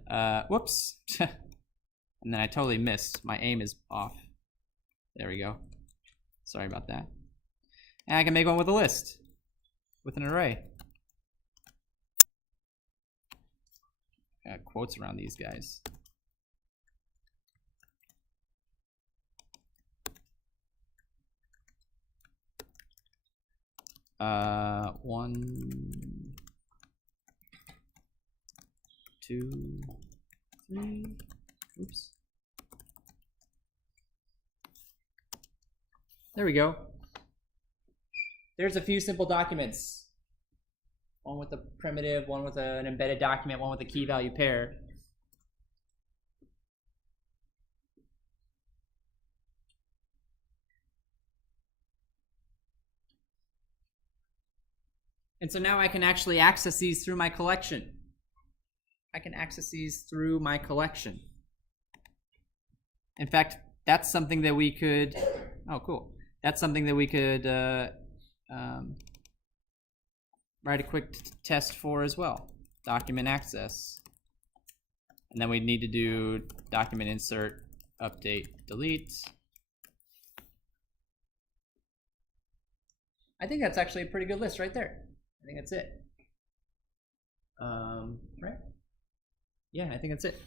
whoops. And then I totally missed. My aim is off. There we go. Sorry about that. And I can make one with a list, with an array. Got quotes around these guys. 1, 2, 3. Oops. There we go. There's a few simple documents. One with a primitive, one with an embedded document, one with a key value pair. And so now I can actually access these through my collection. I can access these through my collection. In fact, that's something that we could, oh cool. That's something that we could write a quick test for as well. Document access. And then we need to do document insert, update, delete. I think that's actually a pretty good list right there. I think that's it. Right? Yeah, I think that's it.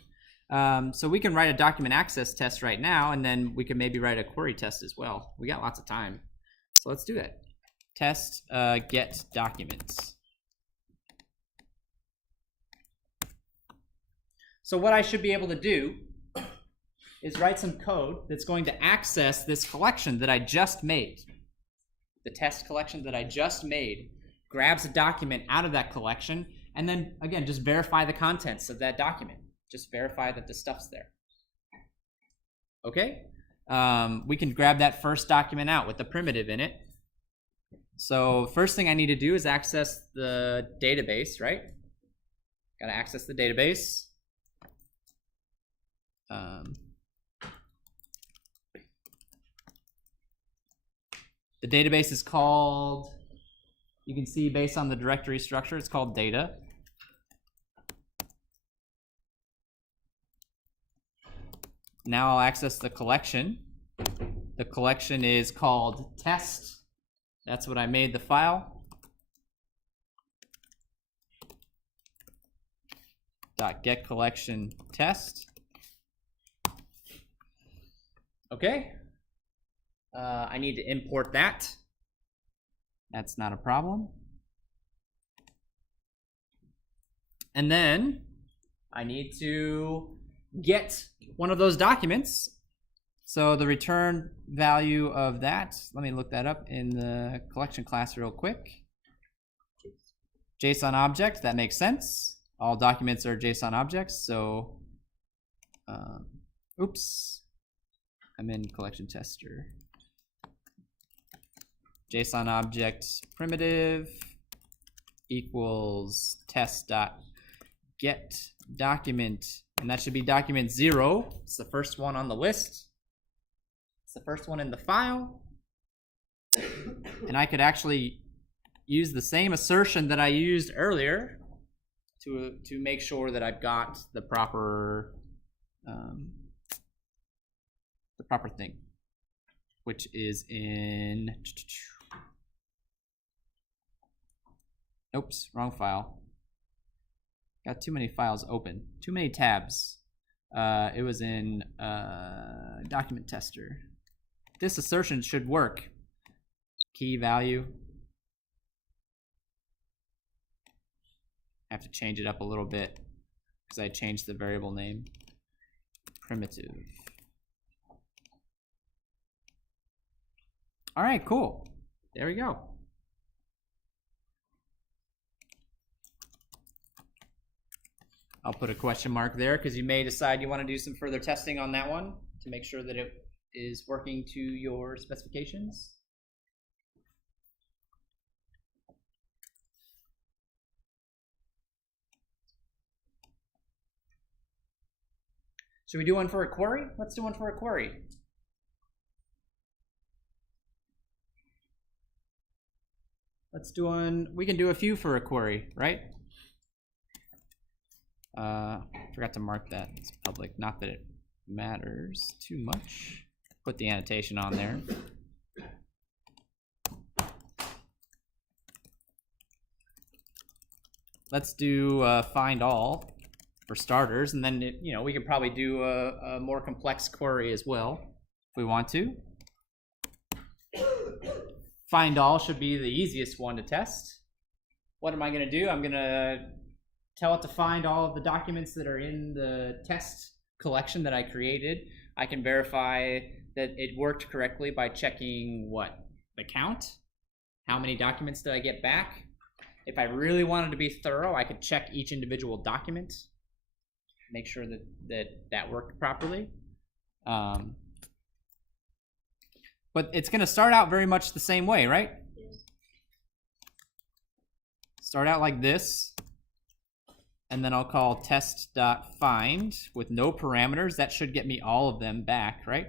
So we can write a document access test right now, and then we can maybe write a query test as well. We got lots of time. So let's do that. Test get documents. So what I should be able to do is write some code that's going to access this collection that I just made. The test collection that I just made grabs a document out of that collection, and then, again, just verify the contents of that document. Just verify that the stuff's there. Okay? We can grab that first document out with the primitive in it. So first thing I need to do is access the database, right? Got to access the database. The database is called, you can see based on the directory structure, it's called data. Now I'll access the collection. The collection is called test. That's what I made the file. .get collection test. Okay. I need to import that. That's not a problem. And then I need to get one of those documents. So the return value of that, let me look that up in the collection class real quick. JSON object, that makes sense. All documents are JSON objects, so, oops, I'm in collection tester. JSON object primitive equals test.get document, and that should be document 0. It's the first one on the list. It's the first one in the file. And I could actually use the same assertion that I used earlier to make sure that I've got the proper thing, which is in, oops, wrong file. Got too many files open, too many tabs. It was in document tester. This assertion should work. Key value. I have to change it up a little bit because I changed the variable name. Primitive. All right, cool. There we go. I'll put a question mark there because you may decide you want to do some further testing on that one to make sure that it is working to your specifications. Should we do one for a query? Let's do one for a query. Let's do one, we can do a few for a query, right? Forgot to mark that as public, not that it matters too much. Put the annotation on there. Let's do find all for starters, and then we can probably do a more complex query as well if we want to. find all should be the easiest one to test. What am I going to do? I'm going to tell it to find all of the documents that are in the test collection that I created. I can verify that it worked correctly by checking what? The count? How many documents did I get back? If I really wanted to be thorough, I could check each individual document, make sure that worked properly. But it's going to start out very much the same way, right? Yes. Start out like this, and then I'll call test.find with no parameters. That should get me all of them back, right?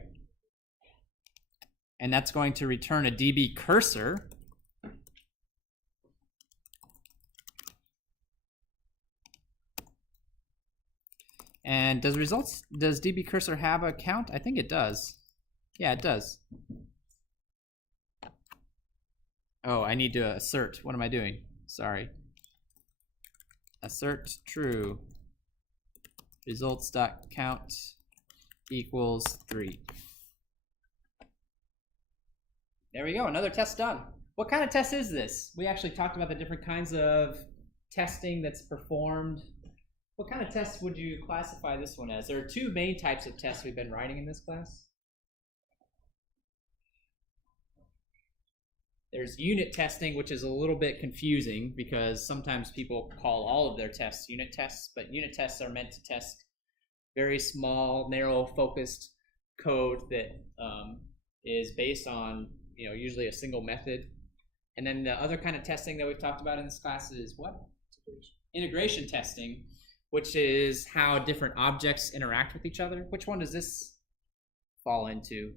And that's going to return a DB cursor. And does DB cursor have a count? I think it does. Yeah, it does. Oh, I need to assert. What am I doing? Sorry. Assert true. Results.count equals 3. There we go, another test done. What kind of test is this? We actually talked about the different kinds of testing that's performed. What kind of tests would you classify this one as? There are two main types of tests we've been writing in this class. There's unit testing, which is a little bit confusing because sometimes people call all of their tests unit tests, but unit tests are meant to test very small, narrow, focused code that is based on, usually a single method. And then the other kind of testing that we've talked about in this class is what? Integration testing, which is how different objects interact with each other. Which one does this fall into?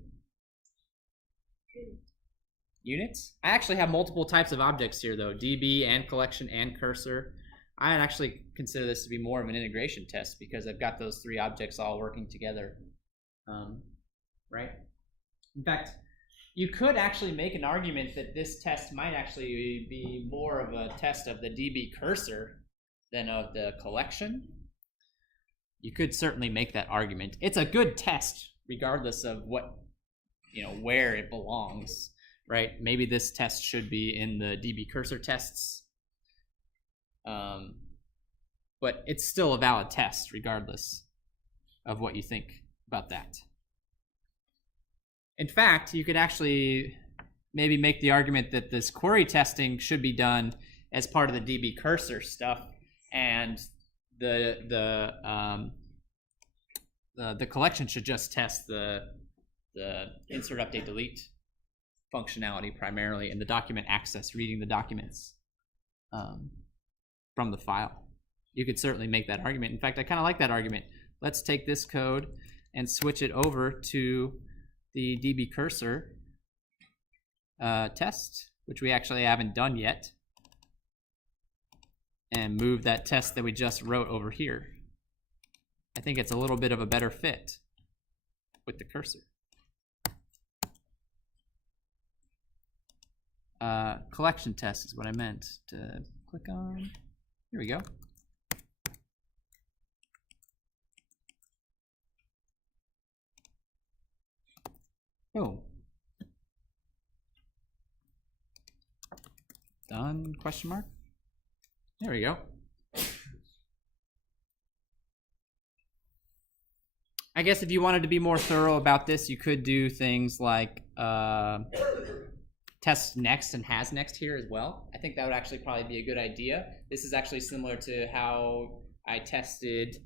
Units? I actually have multiple types of objects here though, DB and collection and cursor. I actually consider this to be more of an integration test because I've got those three objects all working together, right? In fact, you could actually make an argument that this test might actually be more of a test of the DB cursor than of the collection. You could certainly make that argument. It's a good test regardless of what, where it belongs. Right? Maybe this test should be in the DB cursor tests. But it's still a valid test regardless of what you think about that. In fact, you could actually maybe make the argument that this query testing should be done as part of the DB cursor stuff, and the collection should just test the insert, update, delete functionality primarily, and the document access, reading the documents from the file. You could certainly make that argument. In fact, I kind of like that argument. Let's take this code and switch it over to the DB cursor test, which we actually haven't done yet, and move that test that we just wrote over here. I think it's a little bit of a better fit with the cursor. Collection test is what I meant to click on. Here we go. Boom. Done, question mark? There we go. I guess if you wanted to be more thorough about this, you could do things like test next and has next here as well. I think that would actually probably be a good idea. This is actually similar to how I tested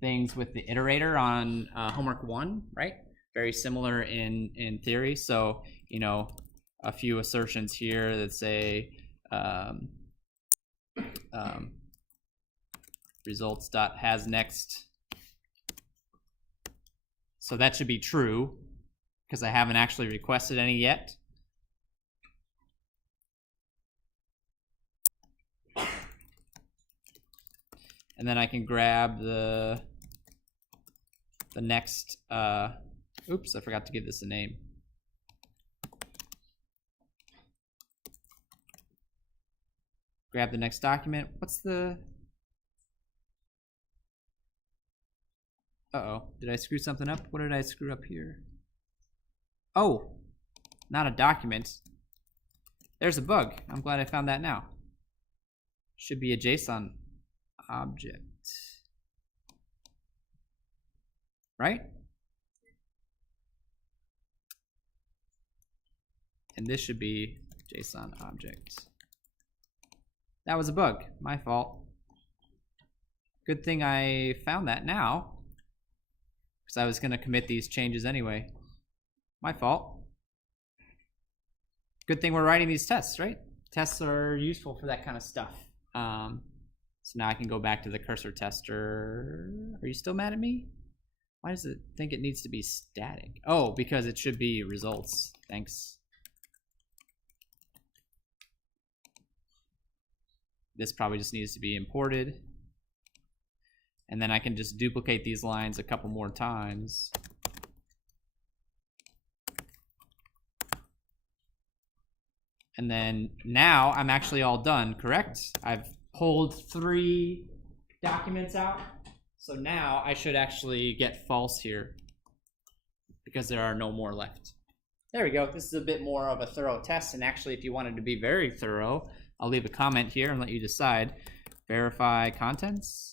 things with the iterator on homework 1, right? Very similar in theory. So, a few assertions here that say results.hasNext. So that should be true because I haven't actually requested any yet. And then I can grab the next, oops, I forgot to give this a name. Grab the next document. What's the, uh-oh, did I screw something up? What did I screw up here? Oh, not a document. There's a bug. I'm glad I found that now. Should be a JSON object. Right? And this should be JSON object. That was a bug. My fault. Good thing I found that now, because I was going to commit these changes anyway. My fault. Good thing we're writing these tests, right? Tests are useful for that kind of stuff. So now I can go back to the cursor tester. Are you still mad at me? Why does it think it needs to be static? Oh, because it should be results. Thanks. This probably just needs to be imported. And then I can just duplicate these lines a couple more times. And then now I'm actually all done, correct? I've pulled 3 documents out. So now I should actually get false here because there are no more left. There we go. This is a bit more of a thorough test. And actually, if you wanted to be very thorough, I'll leave a comment here and let you decide. Verify contents.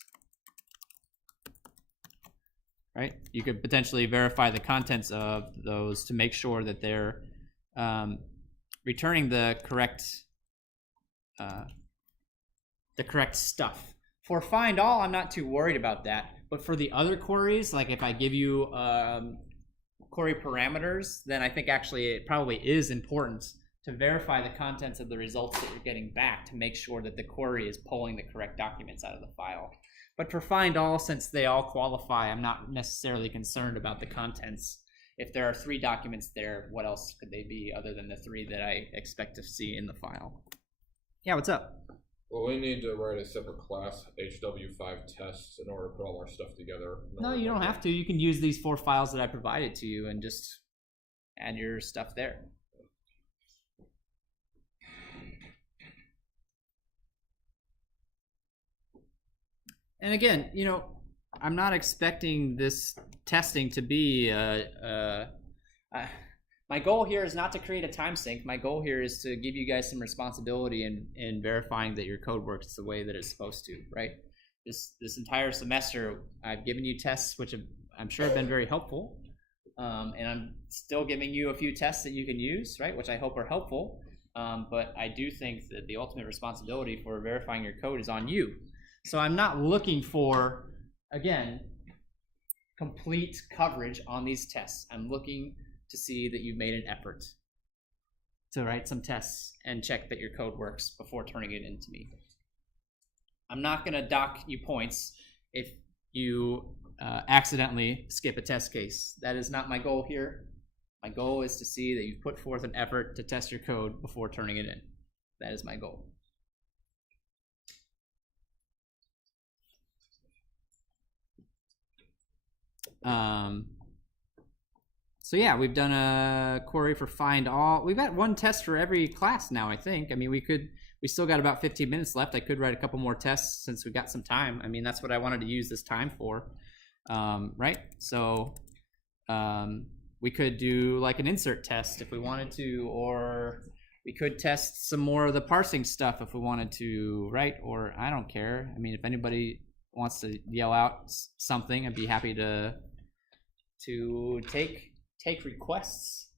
Right? You could potentially verify the contents of those to make sure that they're returning the correct stuff. For find all, I'm not too worried about that. But for the other queries, like if I give you query parameters, then I think actually it probably is important to verify the contents of the results that you're getting back to make sure that the query is pulling the correct documents out of the file. But for find all, since they all qualify, I'm not necessarily concerned about the contents. If there are 3 documents there, what else could they be other than the 3 that I expect to see in the file? Yeah, what's up? Well, we need to write a separate class, HW5 tests, in order to put all our stuff together. No, you don't have to. You can use these 4 files that I provided to you and just add your stuff there. And again, you know, I'm not expecting this testing to be my goal here is not to create a time sink. My goal here is to give you guys some responsibility in verifying that your code works the way that it's supposed to, right? This entire semester, I've given you tests which I'm sure have been very helpful, and I'm still giving you a few tests that you can use, right, which I hope are helpful, but I do think that the ultimate responsibility for verifying your code is on you. So I'm not looking for, again, complete coverage on these tests. I'm looking to see that you've made an effort to write some tests and check that your code works before turning it in to me. I'm not going to dock you points if you accidentally skip a test case. That is not my goal here. My goal is to see that you've put forth an effort to test your code before turning it in. That is my goal. So yeah, we've done a query for find all. We've got 1 test for every class now, I think. I mean, we still got about 15 minutes left. I could write a couple more tests since we've got some time. I mean, that's what I wanted to use this time for, right? So we could do like an insert test if we wanted to, or we could test some more of the parsing stuff if we wanted to, right? Or I don't care. I mean, if anybody wants to yell out something, I'd be happy to take requests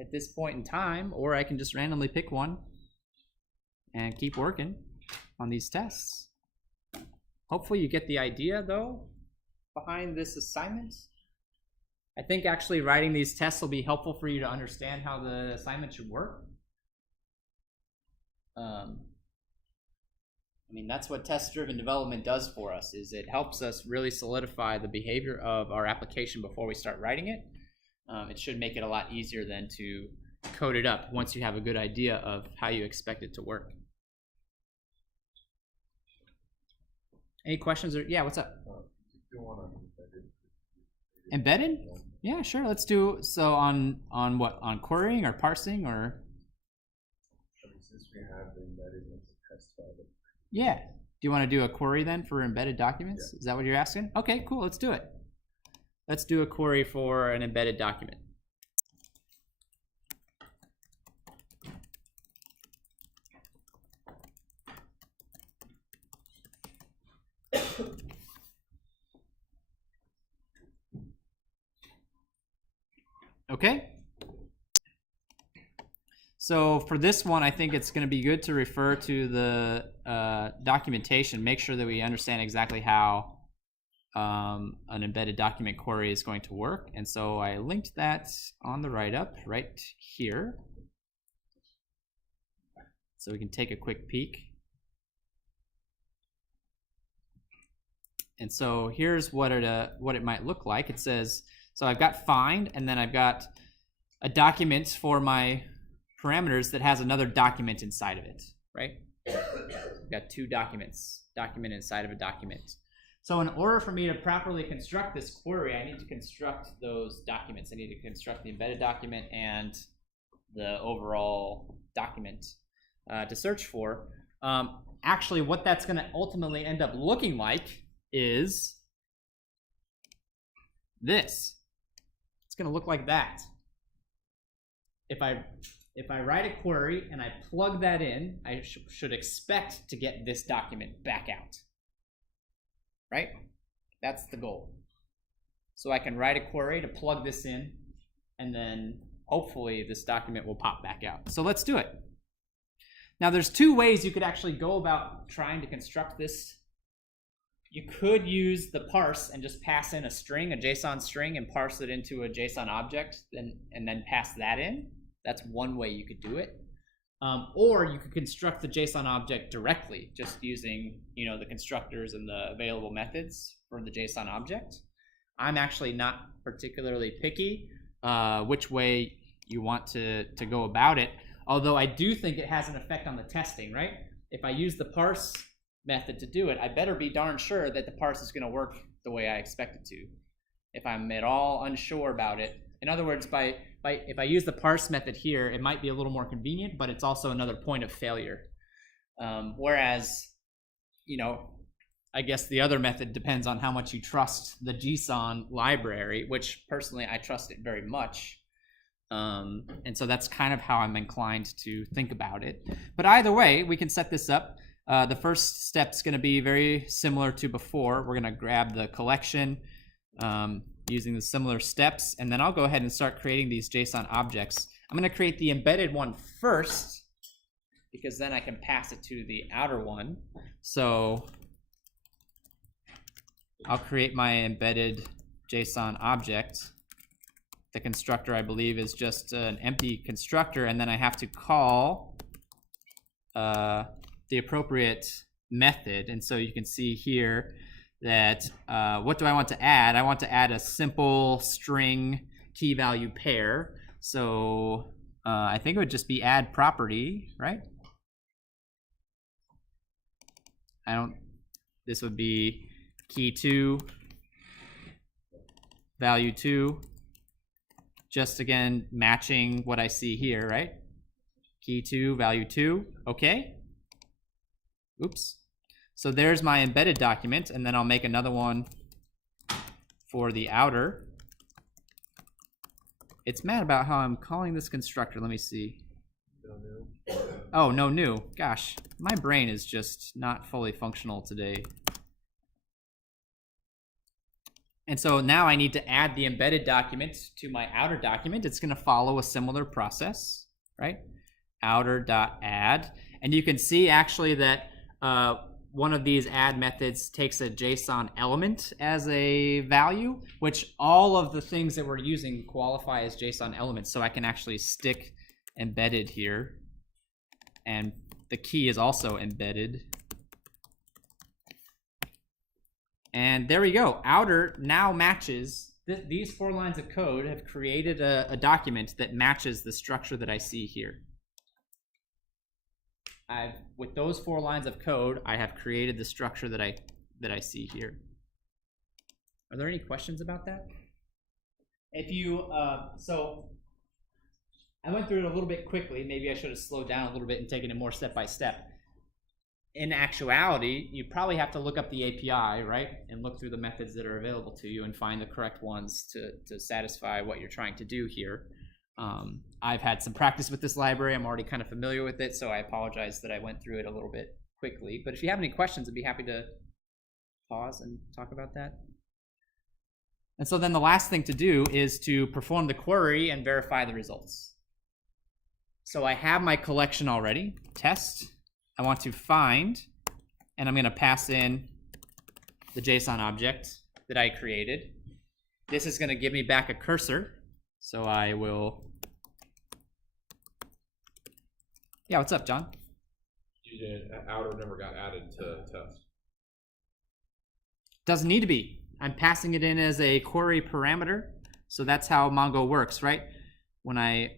at this point in time, or I can just randomly pick one and keep working on these tests. Hopefully you get the idea though behind this assignment. I think actually writing these tests will be helpful for you to understand how the assignment should work. I mean, that's what test-driven development does for us, is it helps us really solidify the behavior of our application before we start writing it. It should make it a lot easier then to code it up once you have a good idea of how you expect it to work. Any questions? Or yeah, what's up? Embedded? Yeah, sure. Let's do so on what? On querying or parsing or? Since we have the embedded as a test file. Yeah. Do you want to do a query then for embedded documents? Yeah. Is that what you're asking? Okay, cool. Let's do it. Let's do a query for an embedded document. Okay. So for this one, I think it's going to be good to refer to the documentation. Make sure that we understand exactly how an embedded document query is going to work. And so I linked that on the write-up right here. So we can take a quick peek. And so here's what it might look like. It says, so I've got find, and then I've got a document for my parameters that has another document inside of it, right? I've got two documents, document inside of a document. So in order for me to properly construct this query, I need to construct those documents. I need to construct the embedded document and the overall document to search for. Actually, what that's going to ultimately end up looking like is this. It's going to look like that. If I write a query and I plug that in, I should expect to get this document back out. Right? That's the goal. So I can write a query to plug this in, and then hopefully this document will pop back out. So let's do it. Now there's two ways you could actually go about trying to construct this. You could use the parse and just pass in a string, a JSON string, and parse it into a JSON object, and then pass that in. That's one way you could do it. Or you could construct the JSON object directly, just using the constructors and the available methods for the JSON object. I'm actually not particularly picky which way you want to go about it, although I do think it has an effect on the testing, right? If I use the parse method to do it, I better be darn sure that the parse is going to work the way I expect it to. If I'm at all unsure about it, in other words, if I use the parse method here, it might be a little more convenient, but it's also another point of failure. Whereas, I guess the other method depends on how much you trust the JSON library, which personally I trust it very much. And so that's kind of how I'm inclined to think about it. But either way, we can set this up. The first step's going to be very similar to before. We're going to grab the collection using the similar steps, and then I'll go ahead and start creating these JSON objects. I'm going to create the embedded one first, because then I can pass it to the outer one. So I'll create my embedded JSON object. The constructor, I believe, is just an empty constructor, and then I have to call the appropriate method. And so you can see here that what do I want to add? I want to add a simple string key value pair. So I think it would just be add property, right? This would be key 2, value 2, just again matching what I see here, right? Key 2, value 2, okay. Oops. So there's my embedded document, and then I'll make another one for the outer. It's mad about how I'm calling this constructor. Let me see. Oh, no new. Gosh, my brain is just not fully functional today. And so now I need to add the embedded document to my outer document. It's going to follow a similar process, right? Outer.add. And you can see actually that one of these add methods takes a JSON element as a value, which all of the things that we're using qualify as JSON elements. So I can actually stick embedded here, and the key is also embedded. And there we go. Outer now matches. These 4 lines of code have created a document that matches the structure that I see here. With those 4 lines of code, I have created the structure that I see here. Are there any questions about that? If you so I went through it a little bit quickly. Maybe I should have slowed down a little bit and taken it more step by step. In actuality, you probably have to look up the API, right, and look through the methods that are available to you and find the correct ones to satisfy what you're trying to do here. I've had some practice with this library. I'm already kind of familiar with it, so I apologize that I went through it a little bit quickly. But if you have any questions, I'd be happy to pause and talk about that. And so then the last thing to do is to perform the query and verify the results. So I have my collection already, test. I want to find, and I'm going to pass in the JSON object that I created. This is going to give me back a cursor. So I will, yeah, what's up, John? You did outer never got added to test. Doesn't need to be. I'm passing it in as a query parameter. So that's how Mongo works, right? When I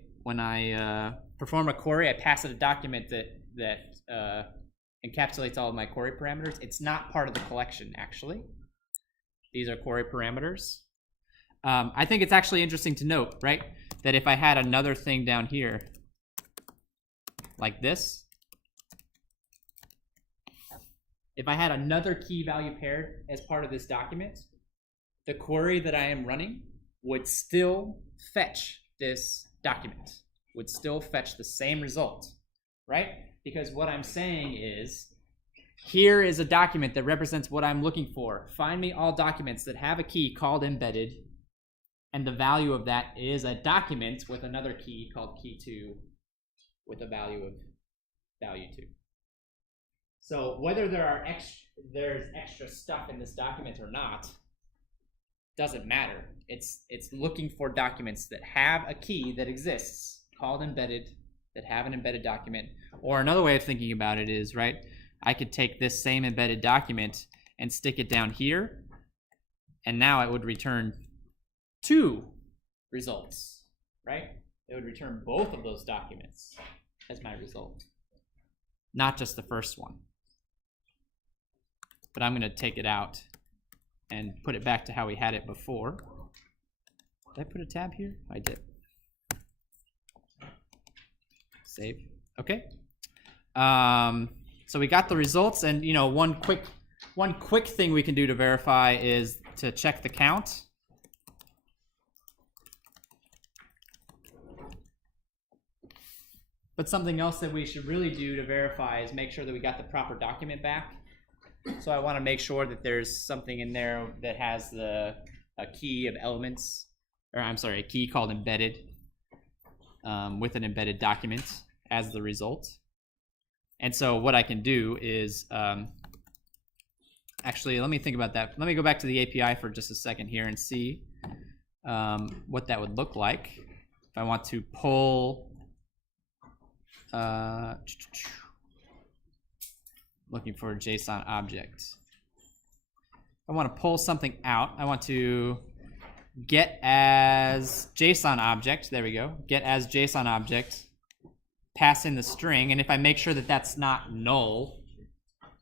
perform a query, I pass it a document that encapsulates all of my query parameters. It's not part of the collection, actually. These are query parameters. I think it's actually interesting to note, right, that if I had another thing down here, like this, if I had another key value paired as part of this document, the query that I am running would still fetch this document, would still fetch the same result, right? Because what I'm saying is, here is a document that represents what I'm looking for. Find me all documents that have a key called embedded, and the value of that is a document with another key called key2 with a value of value2. So whether there's extra stuff in this document or not doesn't matter. It's looking for documents that have a key that exists called embedded, that have an embedded document. Or another way of thinking about it is, right, I could take this same embedded document and stick it down here, and now it would return 2 results, right? It would return both of those documents as my result, not just the first one. But I'm going to take it out and put it back to how we had it before. Did I put a tab here? I did. Save. Okay. So we got the results, and one quick thing we can do to verify is to check the count. But something else that we should really do to verify is make sure that we got the proper document back. So I want to make sure that there's something in there that has a key of elements, or I'm sorry, a key called embedded with an embedded document as the result. And so what I can do is, actually, let me think about that. Let me go back to the API for just a second here and see what that would look like. If I want to pull, looking for a JSON object. I want to pull something out. I want to get as JSON object. There we go. Get as JSON object. Pass in the string, and if I make sure that that's not null,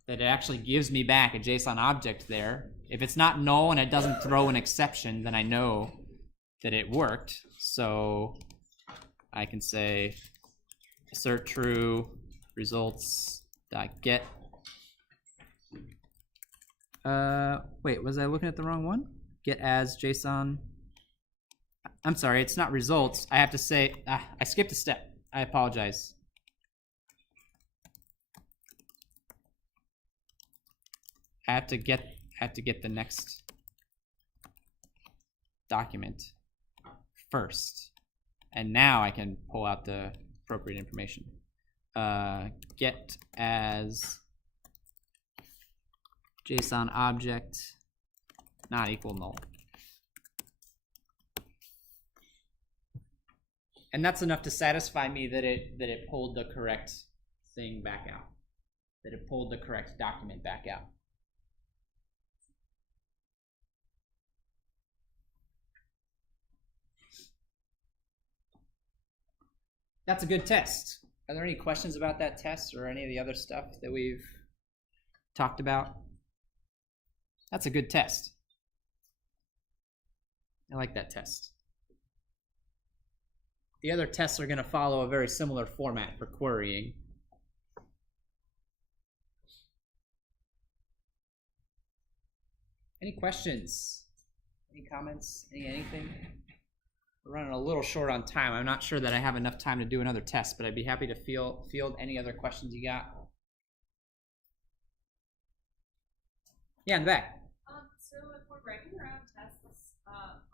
that it actually gives me back a JSON object there. If it's not null and it doesn't throw an exception, then I know that it worked. So I can say assert true results.get. Wait, was I looking at the wrong one? Get as JSON. I'm sorry, it's not results. I have to say, I skipped a step. I apologize. I have to get the next document first, and now I can pull out the appropriate information. Get as JSON object not equal null. And that's enough to satisfy me that it pulled the correct thing back out, that it pulled the correct document back out. That's a good test. Are there any questions about that test or any of the other stuff that we've talked about? That's a good test. I like that test. The other tests are going to follow a very similar format for querying. Any questions? Any comments? Anything? We're running a little short on time. I'm not sure that I have enough time to do another test, but I'd be happy to field any other questions you got. Yeah, in the back. So if we're writing our own tests,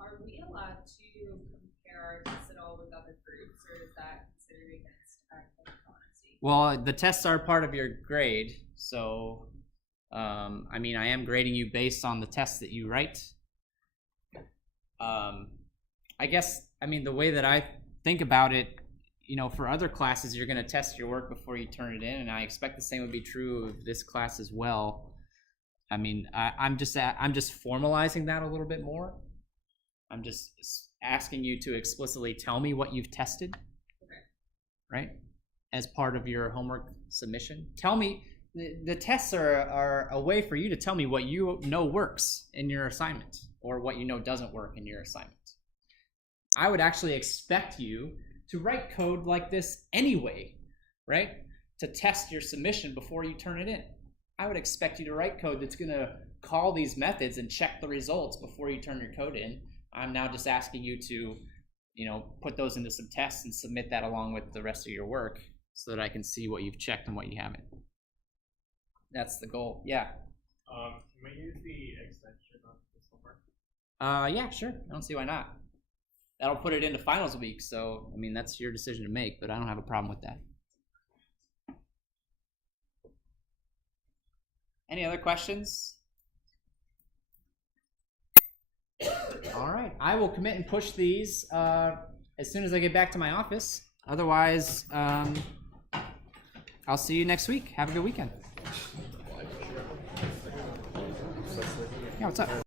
are we allowed to compare our tests at all with other groups, or is that considered against academic honesty? Well, the tests are part of your grade, so I mean, I am grading you based on the tests that you write. I guess, I mean, the way that I think about it, you know, for other classes, you're going to test your work before you turn it in, and I expect the same would be true of this class as well. I mean, I'm just formalizing that a little bit more. I'm just asking you to explicitly tell me what you've tested, right? As part of your homework submission. Tell me, the tests are a way for you to tell me what you know works in your assignment or what you know doesn't work in your assignment. I would actually expect you to write code like this anyway, right? To test your submission before you turn it in. I would expect you to write code that's going to call these methods and check the results before you turn your code in. I'm now just asking you to, you know, put those into some tests and submit that along with the rest of your work so that I can see what you've checked and what you haven't. That's the goal. Yeah. Can we use the extension on this homework? Yeah, sure. I don't see why not. That'll put it into finals week, so I mean that's your decision to make, but I don't have a problem with that. Any other questions? All right, I will commit and push these as soon as I get back to my office. Otherwise, I'll see you next week. Have a good weekend. Yeah, what's up?